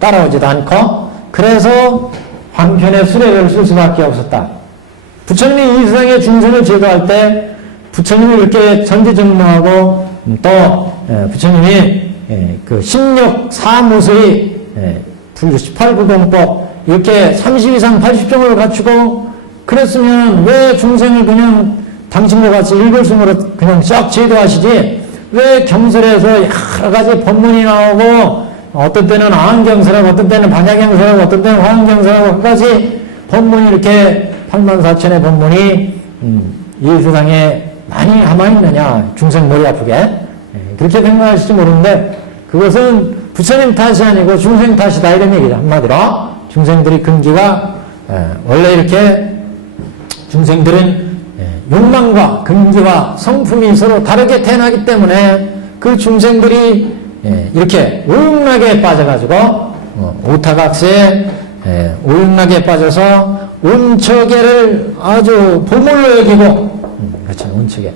따라오지도 않고 그래서 한편의 수레를 쓸 수밖에 없었다. 부처님이 이 세상의 중생을 제도할 때 부처님이 이렇게 전지전능하고 또 부처님이 그 신력 사무술이 불교 18부동법 이렇게 30 이상 80종을 갖추고 그랬으면 왜 중생을 그냥 당신과 같이 일불승으로 그냥 싹 제도하시지 왜 경설에서 여러 가지 법문이 나오고 어떤 때는 아한경설하고 어떤 때는 반야경설하고 어떤 때는 화엄경설하고 끝까지 법문이 이렇게 84,000의 법문이 이 세상에 많이 남아있느냐 중생 머리 아프게 그렇게 생각하실지 모르는데 그것은 부처님 탓이 아니고 중생 탓이다 이런 얘기죠. 한마디로 중생들이 근기가 원래 이렇게 중생들은 욕망과 근기와 성품이 서로 다르게 태어나기 때문에 그 중생들이 이렇게 오용락에 빠져가지고 오타각세에 오용락에 빠져서 온척에를 아주 보물로 여기고 그렇죠. 온척에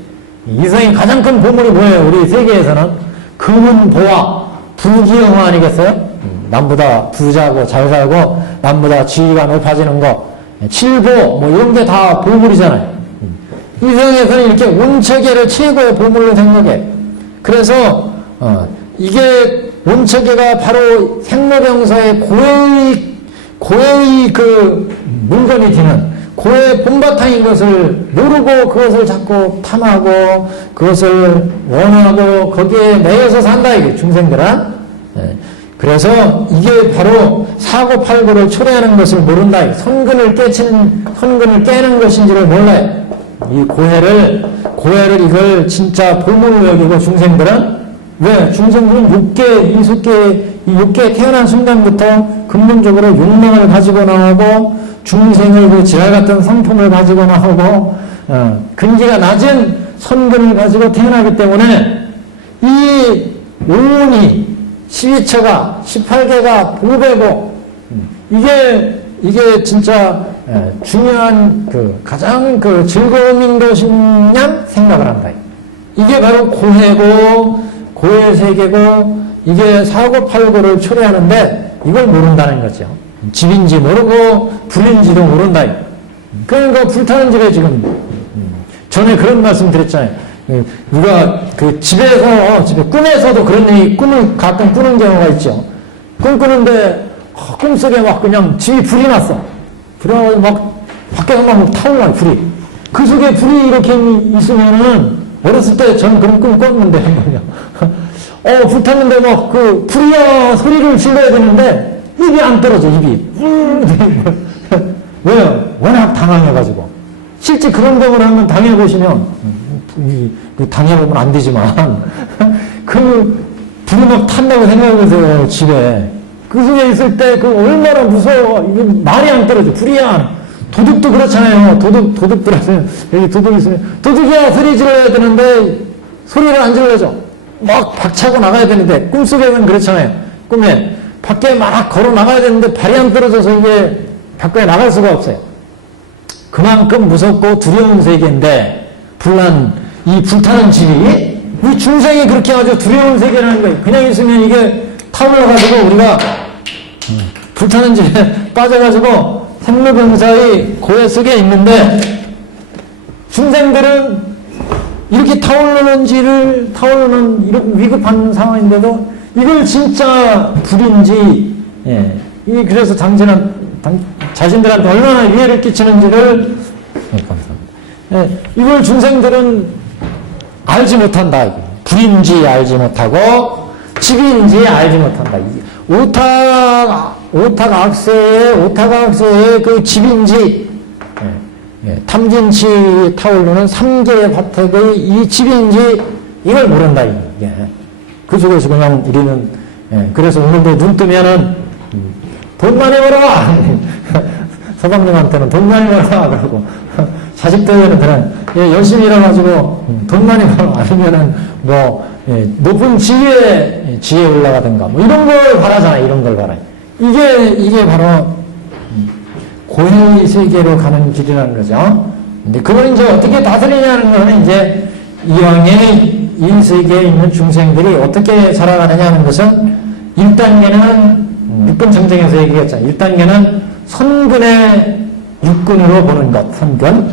이 세상에 가장 큰 보물이 뭐예요? 우리 세계에서는 금은 보화 부귀영화 아니겠어요? 남보다 부자고 잘 살고 남보다 지위가 높아지는 거 칠보 뭐 이런 게 다 보물이잖아요. 이 세상에서는 이렇게 온척에를 최고의 보물로 생각해. 그래서 이게 온척에가 바로 생로병사의 고해의 그 물건이 되는 고해의 본바탕인 것을 모르고 그것을 자꾸 탐하고 그것을 원하고 거기에 매여서 산다 이게 중생들은. 그래서 이게 바로 사고팔고를 초래하는 것을 모른다. 선근을 깨는 것인지를 몰라요. 이 고해를 이걸 진짜 보물로 여기고 중생들은 왜? 중생들은 육계에 태어난 순간부터 근본적으로 욕망을 가지고 나오고 중생을 그 지랄 같은 성품을 가지고 나오고 근기가 낮은 선근을 가지고 태어나기 때문에 이 오온이 12처가 18개가 보배고 이게 진짜 중요한 가장 즐거움인 것이냐 생각을 한다. 이게 바로 고해고 고의 세계고 이게 사고팔고를 초래하는데 이걸 모른다는 거죠. 집인지 모르고 불인지도 모른다. 그러니까 불타는 집에 지금 전에 그런 말씀 드렸잖아요. 누가 그 집에 꿈에서도 그런 얘기, 꿈을 가끔 꾸는 경우가 있죠. 꿈 꾸는데 꿈속에 막 그냥 집이 불이 났어. 불이 막 밖에서 막 타올라 불이. 그 속에 불이 이렇게 있으면은 어렸을 때 저는 그런 꿈 꿨는데 한 번요. 불탔는데 막 그 불이야 소리를 질러야 되는데 입이 안 떨어져 입이. 왜요? 워낙 당황해가지고. 실제 그런 경우를 한번 당해보시면 당해보면 안 되지만 그 불이 막 탄다고 생각해보세요. 집에 그 속에 있을 때 그 얼마나 무서워. 이게 말이 안 떨어져. 불이 안. 도둑도 그렇잖아요. 도둑들한테 여기 도둑 있으면 도둑이야 소리 질러야 되는데 소리를 안 질러줘. 막 박차고 나가야 되는데 꿈속에는 그렇잖아요. 꿈에 밖에 막 걸어 나가야 되는데 발이 안 떨어져서 이게 밖에 나갈 수가 없어요. 그만큼 무섭고 두려운 세계인데 이 불타는 집이 우리 중생이 그렇게 아주 두려운 세계라는 거예요. 그냥 있으면 이게 타올라가지고 우리가 불타는 집에 빠져가지고 생로병사의 고해 속에 있는데 중생들은 이렇게 타오르는 이런 위급한 상황인데도 이걸 진짜 불인지 그래서 자신들한테 얼마나 위해를 끼치는지를 감사합니다. 이걸 중생들은 알지 못한다. 불인지 알지 못하고 집인지 알지 못한다. 오타각세의 그 집인지 탐진치 타오르는 3개의 화택의 이 집인지 이걸 모른다. 이게. 그 속에서 그냥 우리는 그래서 오늘도 눈 뜨면은 돈 많이 벌어와. 서방님한테는 돈 많이 벌어와 그러고 자식들한테는 그냥 열심히 일해가지고 돈 많이 벌어. 아니면은 높은 지위에 올라가든가 이런 걸 바라잖아요. 이런 걸 바라요. 이게 바로 고해의 세계로 가는 길이라는 거죠. 근데 그걸 이제 어떻게 다스리냐는 거는 이제 이왕의 이 세계에 있는 중생들이 어떻게 살아가느냐는 것은 1단계는 육군 정쟁에서 얘기했잖아요. 1단계는 선근의 육군으로 보는 것. 선근.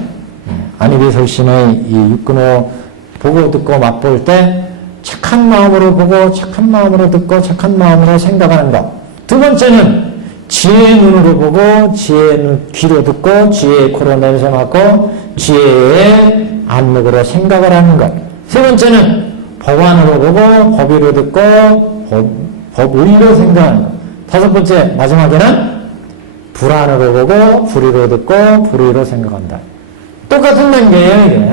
안희비설신의 이 육군으로 보고 듣고 맛볼 때 착한 마음으로 보고 착한 마음으로 듣고 착한 마음으로 생각하는 것. 두 번째는 지혜의 눈으로 보고 지혜의 귀로 듣고 지혜의 코로 냄새 맡고 지혜의 안목으로 생각을 하는 것. 세 번째는 법안으로 보고 법의로 듣고 법의로 생각하는 것. 다섯 번째 마지막에는 불안으로 보고 불의로 듣고 불의로 생각한다. 똑같은 단계예요. 이게.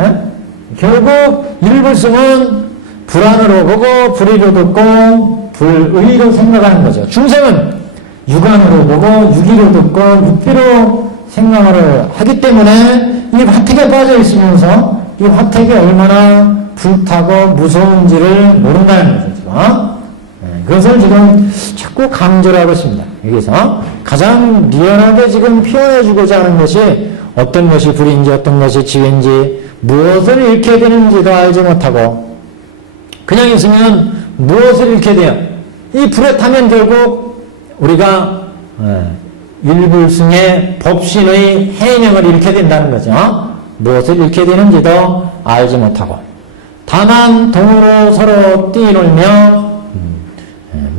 결국 일불승은 불안으로 보고 불의로 듣고 불의로 생각하는 거죠. 중생은 육안으로 보고 육의로 듣고 육비로 생각을 하기 때문에 이 화택에 빠져 있으면서 이 화택이 얼마나 불타고 무서운지를 모른다는 거죠. 지금. 그것을 지금 자꾸 강조를 하고 있습니다. 여기서 가장 리얼하게 지금 표현해주고자 하는 것이 어떤 것이 불인지 어떤 것이 지혜인지 무엇을 잃게 되는지도 알지 못하고 그냥 있으면 무엇을 잃게 돼요? 이 불에 타면 결국 우리가 일불승의 법신의 해명을 잃게 된다는 거죠. 무엇을 잃게 되는지도 알지 못하고 다만 동으로 서로 뛰놀며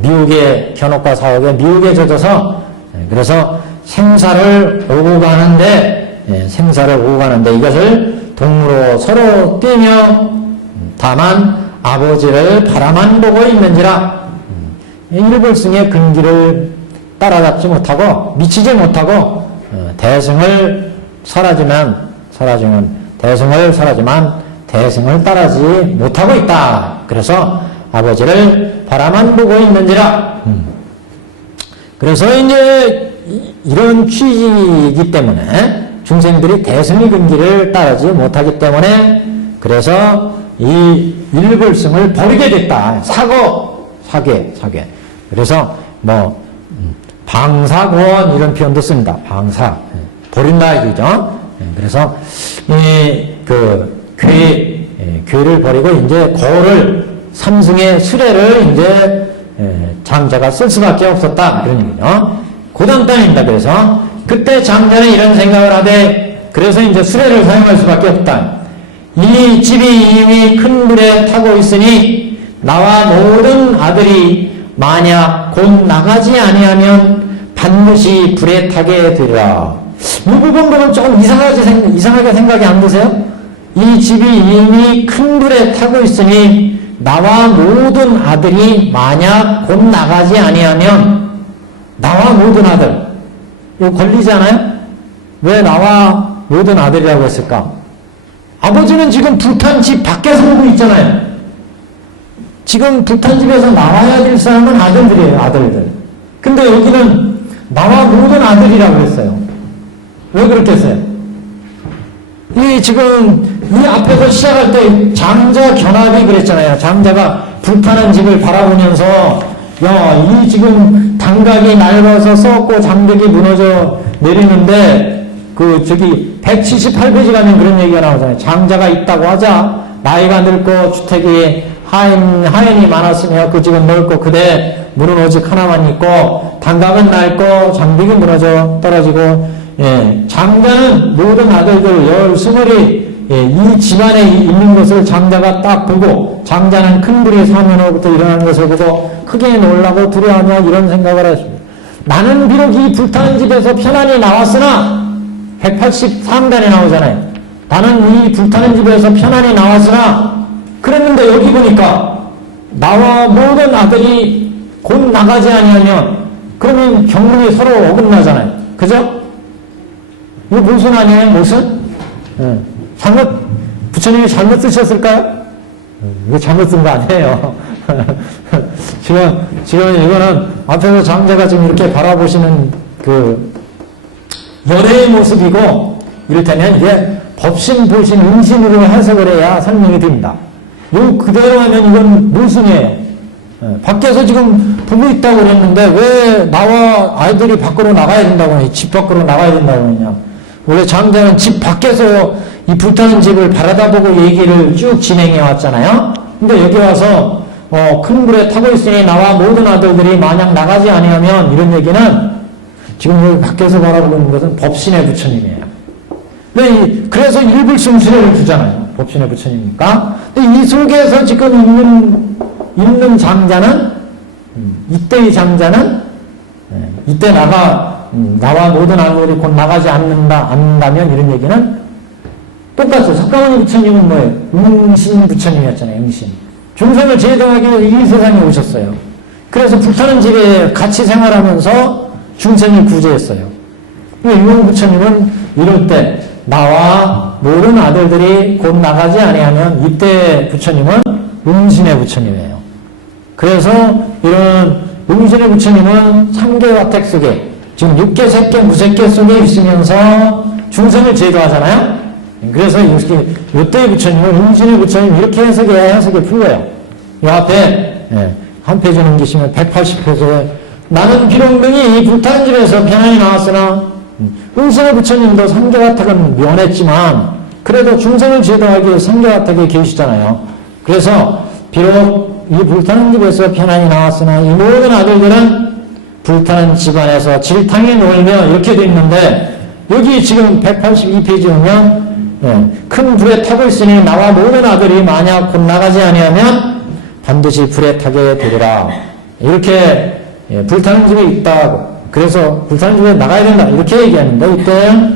미혹의 견옥과 사옥에 미혹에 젖어서 그래서 생사를 오고 가는데 이것을 동무로 서로 뛰며 다만 아버지를 바라만 보고 있는지라 일불승의 근기를 따라잡지 못하고 미치지 못하고 대승을 설하지만 대승을 따라지 못하고 있다. 그래서 아버지를 바라만 보고 있는지라. 그래서 이제 이런 취지이기 때문에 중생들이 대승의 근기를 따르지 못하기 때문에 그래서 이 일불승을 버리게 됐다. 사괴. 그래서 방사고원 이런 표현도 씁니다. 방사. 버린다 이거죠. 그래서 괴를 버리고 이제 고를 삼승의 수레를 이제 장자가 쓸 수밖에 없었다 그런 얘기죠. 그 다음 단입니다. 그래서 그때 장자는 이런 생각을 하되 그래서 이제 수레를 사용할 수밖에 없다. 이 집이 이미 큰 물에 타고 있으니 나와 모든 아들이 만약 곧 나가지 아니하면 반드시 불에 타게 되리라. 이 부분 보면 조금 이상하게 생각이 안 드세요? 이 집이 이미 큰 불에 타고 있으니 나와 모든 아들이 만약 곧 나가지 아니하면 나와 모든 아들 이거 걸리지 않아요? 왜 나와 모든 아들이라고 했을까? 아버지는 지금 불탄 집 밖에서 보고 있잖아요. 지금 불탄 집에서 나와야 될 사람은 아들들이에요. 아들들. 근데 여기는 나와 모든 아들이라고 했어요. 왜 그렇게 했어요? 이 지금 이 앞에서 시작할 때 장자 견학이 그랬잖아요. 장자가 불타는 집을 바라보면서 야, 이 지금 단각이 낡아서 썩고 장벽이 무너져 내리는데 그 저기 178페이지 가면 그런 얘기가 나오잖아요. 장자가 있다고 하자 나이가 늙고 주택이 하연이 많았으며 그 집은 넓고 그대 문은 오직 하나만 있고 단각은 낡고 장벽이 무너져 떨어지고 장자는 모든 아들들 20이 이 집안에 있는 것을 장자가 딱 보고 장자는 큰 불이 사면으로부터 일어나는 것을 보고 크게 놀라고 두려워하며 이런 생각을 했습니다. 나는 비록 이 불타는 집에서 편안히 나왔으나 183단에 나오잖아요. 나는 이 불타는 집에서 편안히 나왔으나 그랬는데 여기 보니까 나와 모든 아들이 곧 나가지 아니하면 그러면 경륜이 서로 어긋나잖아요. 그죠? 이거 모순 아니에요? 모순? 부처님이 잘못 쓰셨을까요? 이거 잘못 쓴 거 아니에요. 지금 이거는 앞에서 장자가 지금 이렇게 바라보시는 그 열애의 모습이고 이를테면 이게 법신, 보신, 응신으로 해석을 해야 설명이 됩니다. 요 그대로 하면 이건 모순이에요. 밖에서 지금 보고 있다고 그랬는데 왜 나와 아이들이 밖으로 나가야 된다고 하냐, 집 밖으로 나가야 된다고 하냐. 원래 장자는 집 밖에서 이 불타는 집을 바라다보고 얘기를 쭉 진행해 왔잖아요. 근데 여기 와서 큰 불에 타고 있으니 나와 모든 아들들이 만약 나가지 아니하면 이런 얘기는 지금 여기 밖에서 바라보고 있는 것은 법신의 부처님이에요. 그래서 일불승수를 주잖아요. 법신의 부처님이니까. 근데 이 속에서 지금 있는 장자는 이때의 장자는 이때 나와 모든 아들들이 곧 나가지 않는다면 이런 얘기는 똑같아요. 석가모니 부처님은 뭐예요? 응신 부처님이었잖아요. 응신. 중생을 제도하기 위해 이 세상에 오셨어요. 그래서 불타는 집에 같이 생활하면서 중생을 구제했어요. 유흥 부처님은 이럴 때 나와 모든 아들들이 곧 나가지 아니하면 이때 부처님은 응신의 부처님이에요. 그래서 이런 응신의 부처님은 3개 화택 속에 지금 6개, 3개, 무색계 속에 있으면서 중생을 제도하잖아요. 그래서 이렇게 이때의 부처님은 응신의 부처님 이렇게 해석해야 해석이 풀려요. 이 앞에 한 페이지 넘기시면 180페이지에 나는 비록 능히 이 불타는 집에서 편안히 나왔으나 응신의 부처님도 3개 화택은 면했지만 그래도 중생을 제도하기 위해 3개 화택에 계시잖아요. 그래서 비록 이 불타는 집에서 편안히 나왔으나 이 모든 아들들은 불타는 집안에서 질탕에 놀며 이렇게 돼 있는데 여기 지금 182페이지 보면 큰 불에 타고 있으니 나와 모든 아들이 만약 곧 나가지 아니하면 반드시 불에 타게 되리라. 이렇게 불타는 집에 있다고. 그래서 불타는 집에 나가야 된다. 이렇게 얘기하는데 이때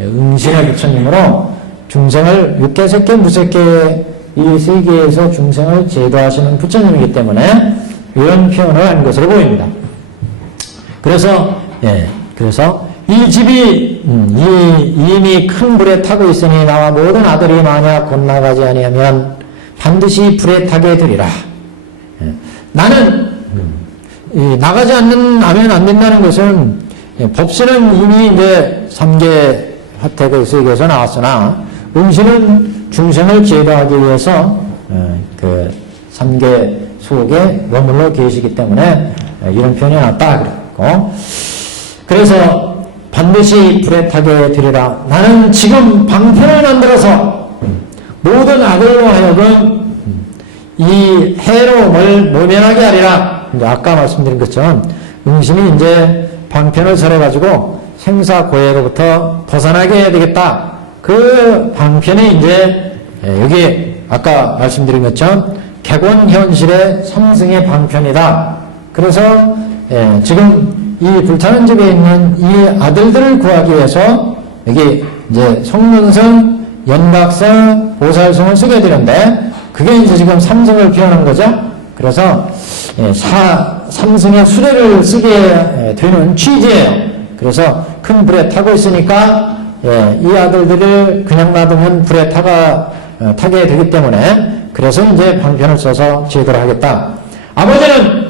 응신의 부처님으로 중생을 육계색계, 무색계 이 세계에서 중생을 제도하시는 부처님이기 때문에 이런 표현을 한 것으로 보입니다. 그래서 이 집이 이미 큰 불에 타고 있으니 나와 모든 아들이 만약 곧 나가지 아니하면 반드시 불에 타게 되리라. 나는 나가지 않으면 안 된다는 것은 법신은 이미 이제 3개 화택의 세계에서 나왔으나 응신은 중생을 제도하기 위해서 그 3개 속에 머물러 계시기 때문에 이런 표현이 나왔다 그랬고, 그래서 반드시 불에 타게 되리라. 나는 지금 방편을 만들어서 모든 아들로 하여금 이 해로움을 모면하게 하리라. 이제 아까 말씀드린 것처럼 응심이 이제 방편을 설해가지고 생사고해로부터 벗어나게 해야 되겠다. 그 방편이 이제 여기 아까 말씀드린 것처럼 객원현실의 삼승의 방편이다. 그래서 지금 이 불타는 집에 있는 이 아들들을 구하기 위해서 여기 이제 성문성, 연각성, 보살성을 쓰게 되는데 그게 이제 지금 삼승을 표현한 거죠. 그래서 삼승의 수레를 쓰게 되는 취지예요. 그래서 큰 불에 타고 있으니까 이 아들들을 그냥 놔두면 불에 타게 되기 때문에 그래서 이제 방편을 써서 제도를 하겠다. 아버지는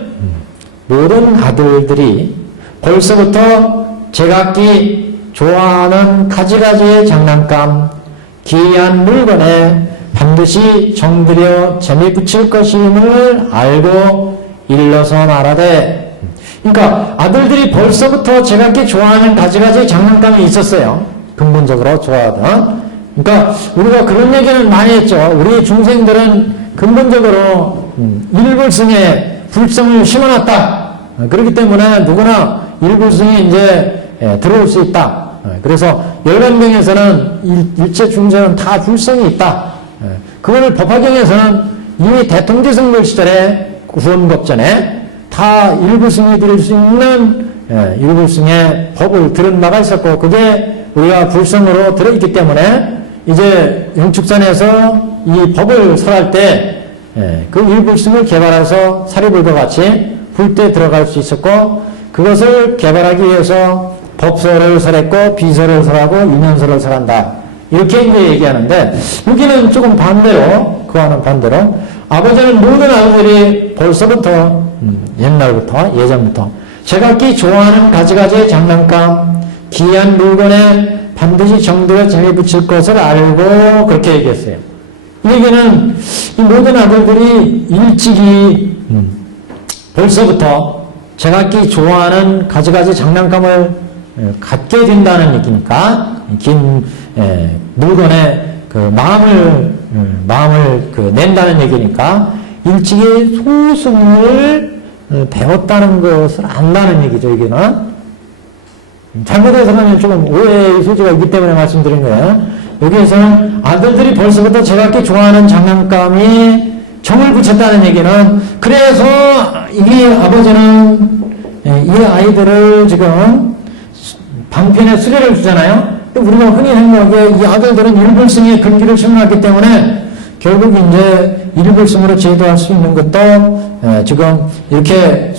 모든 아들들이 벌써부터 제각기 좋아하는 가지가지의 장난감, 기이한 물건에 반드시 정들여 재미 붙일 것임을 알고 일러서 말하되. 그러니까 아들들이 벌써부터 제각기 좋아하는 가지가지 장난감이 있었어요. 근본적으로 좋아하던. 그러니까 우리가 그런 얘기는 많이 했죠. 우리 중생들은 근본적으로 일불승에 불성을 심어놨다. 그렇기 때문에 누구나 일불승이 이제 들어올 수 있다. 그래서 열반경에서는 일체 중생은 다 불성이 있다. 그거를 법화경에서는 이미 대통지승불 시절에 구원법전에 다 일불승이 드릴 수 있는 일불승의 법을 들은 바가 있었고 그게 우리가 불성으로 들어있기 때문에 이제 영축산에서 이 법을 설할 때 그 일불승을 개발해서 사리불과 같이 불때 들어갈 수 있었고 그것을 개발하기 위해서 법서를 설했고 비서를 설하고 인연서를 설한다. 이렇게 이제 얘기하는데 여기는 조금 반대로 그와는 반대로 아버지는 모든 아들들이 벌써부터 옛날부터 예전부터 제각기 좋아하는 가지가지의 장난감 기이한 물건에 반드시 정들여 재미 붙일 것을 알고 그렇게 얘기했어요. 이 얘기는 이 모든 아들들이 일찍이 벌써부터 제각기 좋아하는 가지가지 장난감을 갖게 된다는 얘기니까 긴 물건에 그 마음을 그 낸다는 얘기니까 일찍이 소승을 배웠다는 것을 안다는 얘기죠. 여기는 잘못해서 가면 조금 오해의 소지가 있기 때문에 말씀드린 거예요. 여기에서는 아들들이 벌써부터 제각기 좋아하는 장난감이 정을 붙였다는 얘기는 그래서 이 아버지는 이 아이들을 지금 방편에 수레를 주잖아요. 우리가 흔히 생각하기에 이 아들들은 일불승의 근기를 심어놨기 때문에 결국 이제 일불승으로 제도할 수 있는 것도 지금 이렇게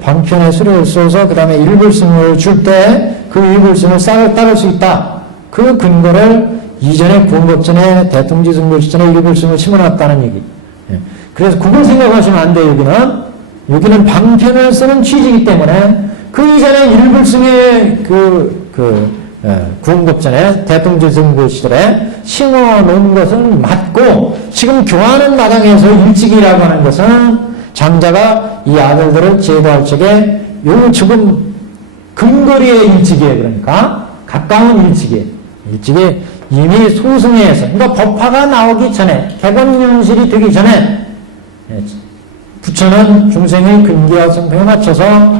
방편에 수레를 써서 그 다음에 일불승을 줄 때 그 일불승을 따를 수 있다. 그 근거를 이전에 구원법전에 대통지승불 시전에 일불승을 심어놨다는 얘기. 그래서 그걸 생각하시면 안 돼요. 여기는 방편을 쓰는 취지이기 때문에 그 이전에 일불승의 구원법전에 대통지승불 시절에 심어놓은 것은 맞고 지금 교화하는 마당에서 일찍이라고 하는 것은 장자가 이 아들들을 제도할 적에 요 지금 근거리의 일찍이에요. 그러니까 가까운 일찍이에요. 일찍이 이미 소승회에서 그러니까 법화가 나오기 전에 객원현실이 되기 전에 부처는 중생의 근기와 성품에 맞춰서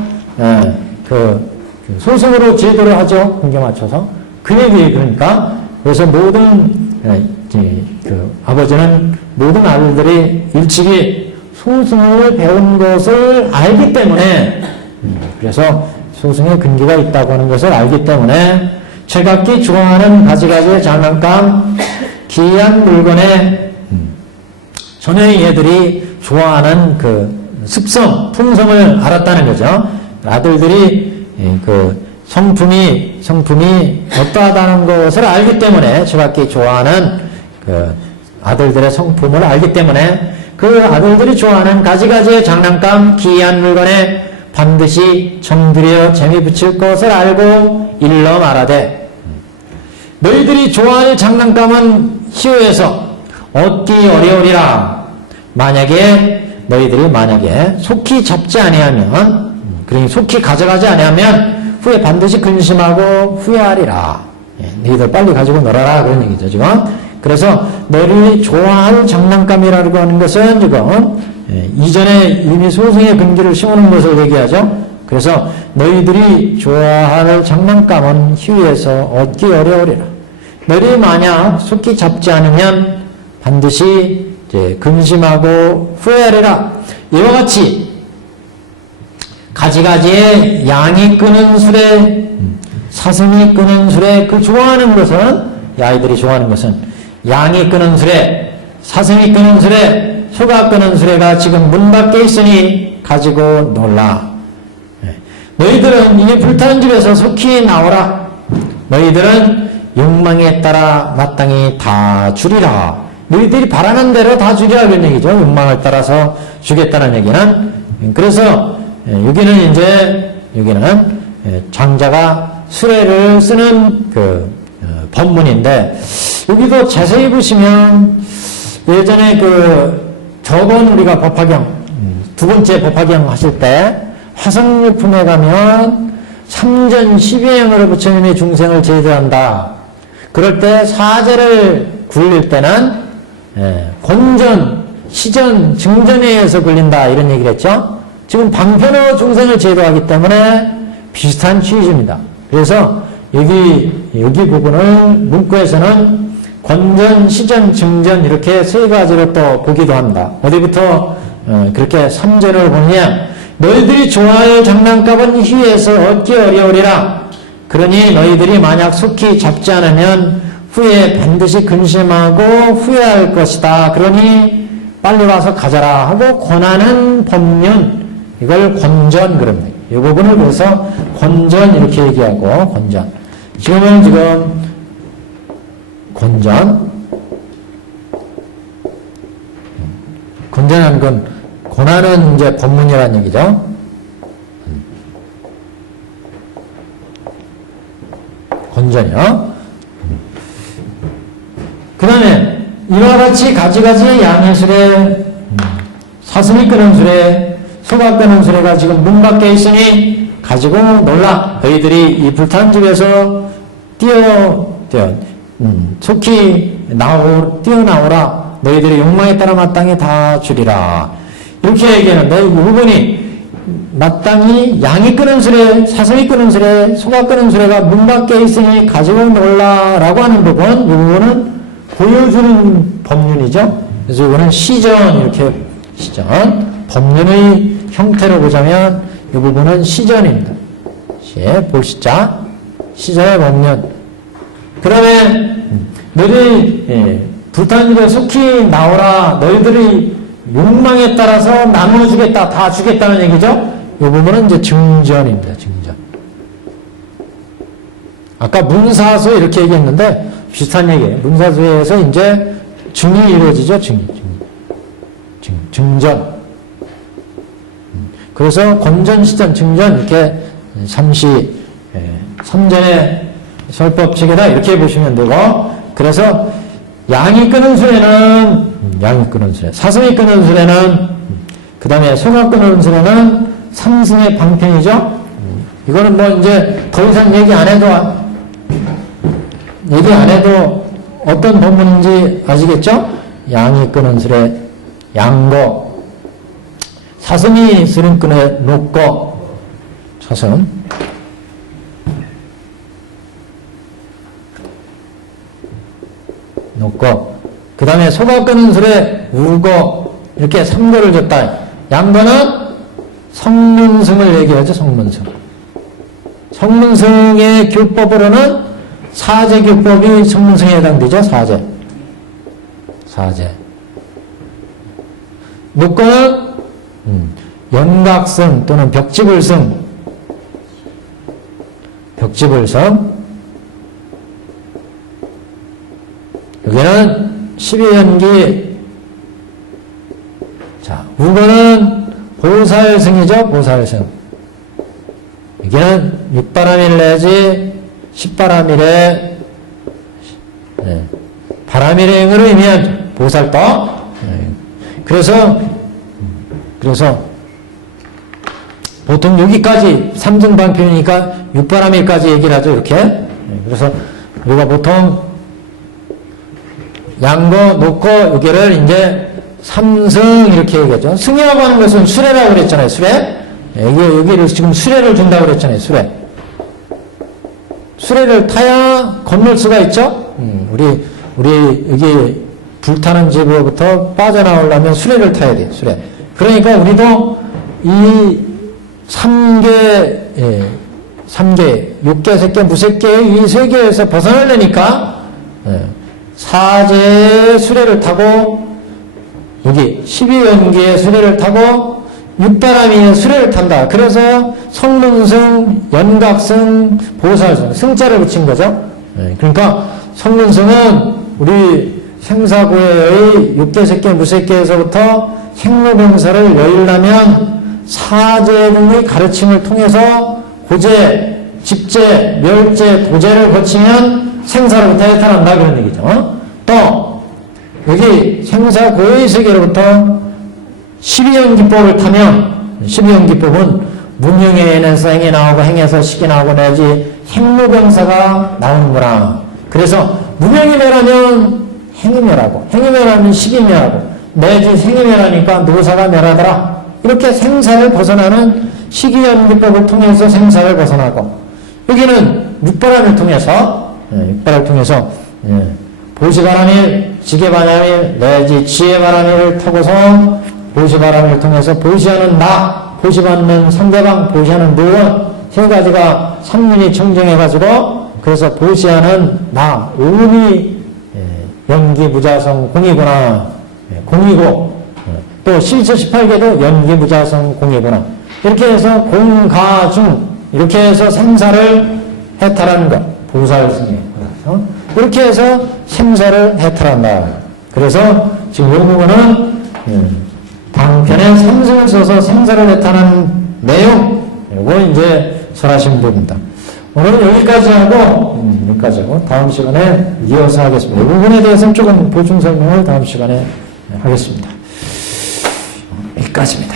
소승으로 제도를 하죠. 근기에 맞춰서 그 얘기예요. 그러니까 그래서 모든 아버지는 모든 아들들이 일찍이 소승을 배운 것을 알기 때문에 그래서 소승의 근기가 있다고 하는 것을 알기 때문에 제각기 좋아하는 가지가지의 장난감 기이한 물건에 전혀의 얘들이 좋아하는 그 습성, 품성을 알았다는 거죠. 아들들이 그 성품이 어떠하다는 것을 알기 때문에 제각기 좋아하는 그 아들들의 성품을 알기 때문에 그 아들들이 좋아하는 가지가지의 장난감 기이한 물건에 반드시 정들여 재미 붙일 것을 알고 일러 말하되 너희들이 좋아할 장난감은 희호해서 얻기 어려우리라. 너희들이 만약에 속히 잡지 아니하면 그러니 속히 가져가지 아니하면 후에 반드시 근심하고 후회하리라. 너희들 빨리 가지고 놀아라 그런 얘기죠. 지금 그래서 너희들이 좋아할 장난감이라고 하는 것은 지금 이전에 이미 소승의 근기를 심어놓은 것을 얘기하죠. 그래서 너희들이 좋아할 장난감은 희위에서 얻기 어려우리라. 너희들이 만약 속히 잡지 않으면 반드시 이제 근심하고 후회하리라. 이와 같이 가지가지의 양이 끄는 술에 사슴이 끄는 술에 그 좋아하는 것은 이 아이들이 좋아하는 것은 양이 끄는 술에 사슴이 끄는 술에 소가 끄는 수레가 지금 문 밖에 있으니 가지고 놀라. 너희들은 이 불타는 집에서 속히 나오라. 너희들은 욕망에 따라 마땅히 다 주리라. 너희들이 바라는 대로 다 주리라 그런 얘기죠. 욕망을 따라서 주겠다는 얘기는. 그래서 여기는 장자가 수레를 쓰는 그 법문인데, 여기도 자세히 보시면 예전에 저번 우리가 법화경, 두 번째 법화경 하실 때 화성유품에 가면 3전 12행으로 부처님이 중생을 제도한다. 그럴 때 사제를 굴릴 때는 권전, 시전, 증전에 의해서 굴린다 이런 얘기를 했죠. 지금 방편으로 중생을 제도하기 때문에 비슷한 취지입니다. 그래서 여기 부분을 문구에서는 권전, 시전, 증전 이렇게 세 가지로 또 보기도 한다. 어디부터 그렇게 3전을 보느냐. 너희들이 좋아할 장난감은 희위에서 얻기 어려우리라. 그러니 너희들이 만약 속히 잡지 않으면 후에 반드시 근심하고 후회할 것이다. 그러니 빨리 와서 가져라 하고 권하는 법륜, 이걸 권전 그럽니다. 이 부분을 그래서 권전 이렇게 얘기하고 권전. 지금 권전한 건 권하는 이제 법문이라는 얘기죠. 권전이요. 그 다음에 이와 같이 가지가지의 양의 수레, 사슴이 끄는 수레, 소가 끄는 수레가 지금 문 밖에 있으니 가지고 놀라. 너희들이 이 불타는 집에서 속히 뛰어나오라. 너희들의 욕망에 따라 마땅히 다 주리라. 이렇게 얘기하는데, 이 부분이 마땅히 양이 끄는 수레, 사슴이 끄는 수레, 소가 끄는 수레가 문 밖에 있으니 가지고 놀라 라고 하는 부분, 이 부분은 보여주는 법륜이죠. 그래서 이거는 시전, 이렇게 시전. 법륜의 형태로 보자면 이 부분은 시전입니다. 볼시자, 시전의 법륜. 그 다음에 너희들이 불타는 집에 속히 나오라. 너희들이 욕망에 따라서 나눠주겠다, 다 주겠다는 얘기죠. 이 부분은 이제 증전입니다. 증전. 아까 문사소 이렇게 얘기했는데 비슷한 얘기예요. 문사소에서 이제 증이 이루어지죠. 증전. 그래서 권전, 시전, 증전 이렇게 삼전의 설법칙이다 이렇게 보시면 되고, 그래서 양이 끄는 수레는 사슴이 끄는 수레는, 그 다음에 소가 끄는 수레는 삼승의 방편이죠. 이거는 뭐 이제 더 이상 얘기 안 해도 어떤 법문인지 아시겠죠? 양이 끄는 수레, 양거, 사슴이 쓰는 끈에 놓고, 사슴, 놓고, 그 다음에 소가 끄는 수레, 우거, 이렇게 3거를 줬다. 양거는 성문승을 얘기하죠. 성문승의 교법으로는 사제교법이 성문승에 해당되죠. 사제. 놓고는 연각승 또는 벽지불승. 여기는 12연기. 자, 우거는 보살승이죠. 보살승. 여기는 6바람일 내지 10바람일에 바람일행으로 의미한 보살떡. 그래서 보통 여기까지 삼승방편이니까 6바람일까지 얘기를 하죠. 이렇게. 그래서 우리가 보통 양거 놓고 여기를 이제 삼승 이렇게 얘기하죠. 승이라고 하는 것은 수레라고 그랬잖아요. 수레. 여기를 지금 수레를 준다고 그랬잖아요. 수레. 수레를 타야 건널 수가 있죠. 우리 여기 불타는 집으로부터 빠져나오려면 수레를 타야 돼요. 수레. 그러니까 우리도 이 3계, 6계, 색계, 무색계 이 세계에서 벗어나려니까 사제의 수레를 타고 여기 12연기의 수레를 타고 육바라미의 수레를 탄다. 그래서 성문승, 연각승, 보살승, 승자를 붙인 거죠. 그러니까 성문승은 우리 생사고해의 6계, 색계, 무색계에서부터 생로병사를 여의려면 사제 등의 가르침을 통해서 고제, 집제, 멸제, 도제를 거치면 생사로부터 해탈한다 그런 얘기죠. 또 여기 생사고의 세계로부터 12연기법을 타면 12연기법은 문명에는 행이 나오고 행에서 식이 나오고 내지 행로병사가 나오는구나. 그래서 문명이 멸하면 행이 멸하고 행이 멸하면 식이 멸하고 내지 생이 멸하니까 노사가 멸하더라. 이렇게 생사를 벗어나는 식이연기법을 통해서 생사를 벗어나고 여기는 육바람을 통해서 보시바람일, 지게바람일 내지 지혜바람일을 타고서 보시바람을 통해서 보시하는 나, 보시받는 상대방, 보시하는 무원 세 가지가 상륜이 청정해가지고 그래서 보시하는 나, 오음이 연기 무자성 공이구나. 공이고 또 실체 18개도 연기 무자성 공이구나. 이렇게 해서 공가중 이렇게 해서 생사를 해탈하는 것. 보살승에. 이렇게 해서 생사를 해탈한다. 그래서 지금 이 부분은 방편에 삼승을 써서 생사를 해탈하는 내용. 이거 이제 설하시면 됩니다. 오늘은 여기까지 하고 다음 시간에 이어서 하겠습니다. 이 부분에 대해서는 조금 보충 설명을 다음 시간에 하겠습니다. 여기까지입니다.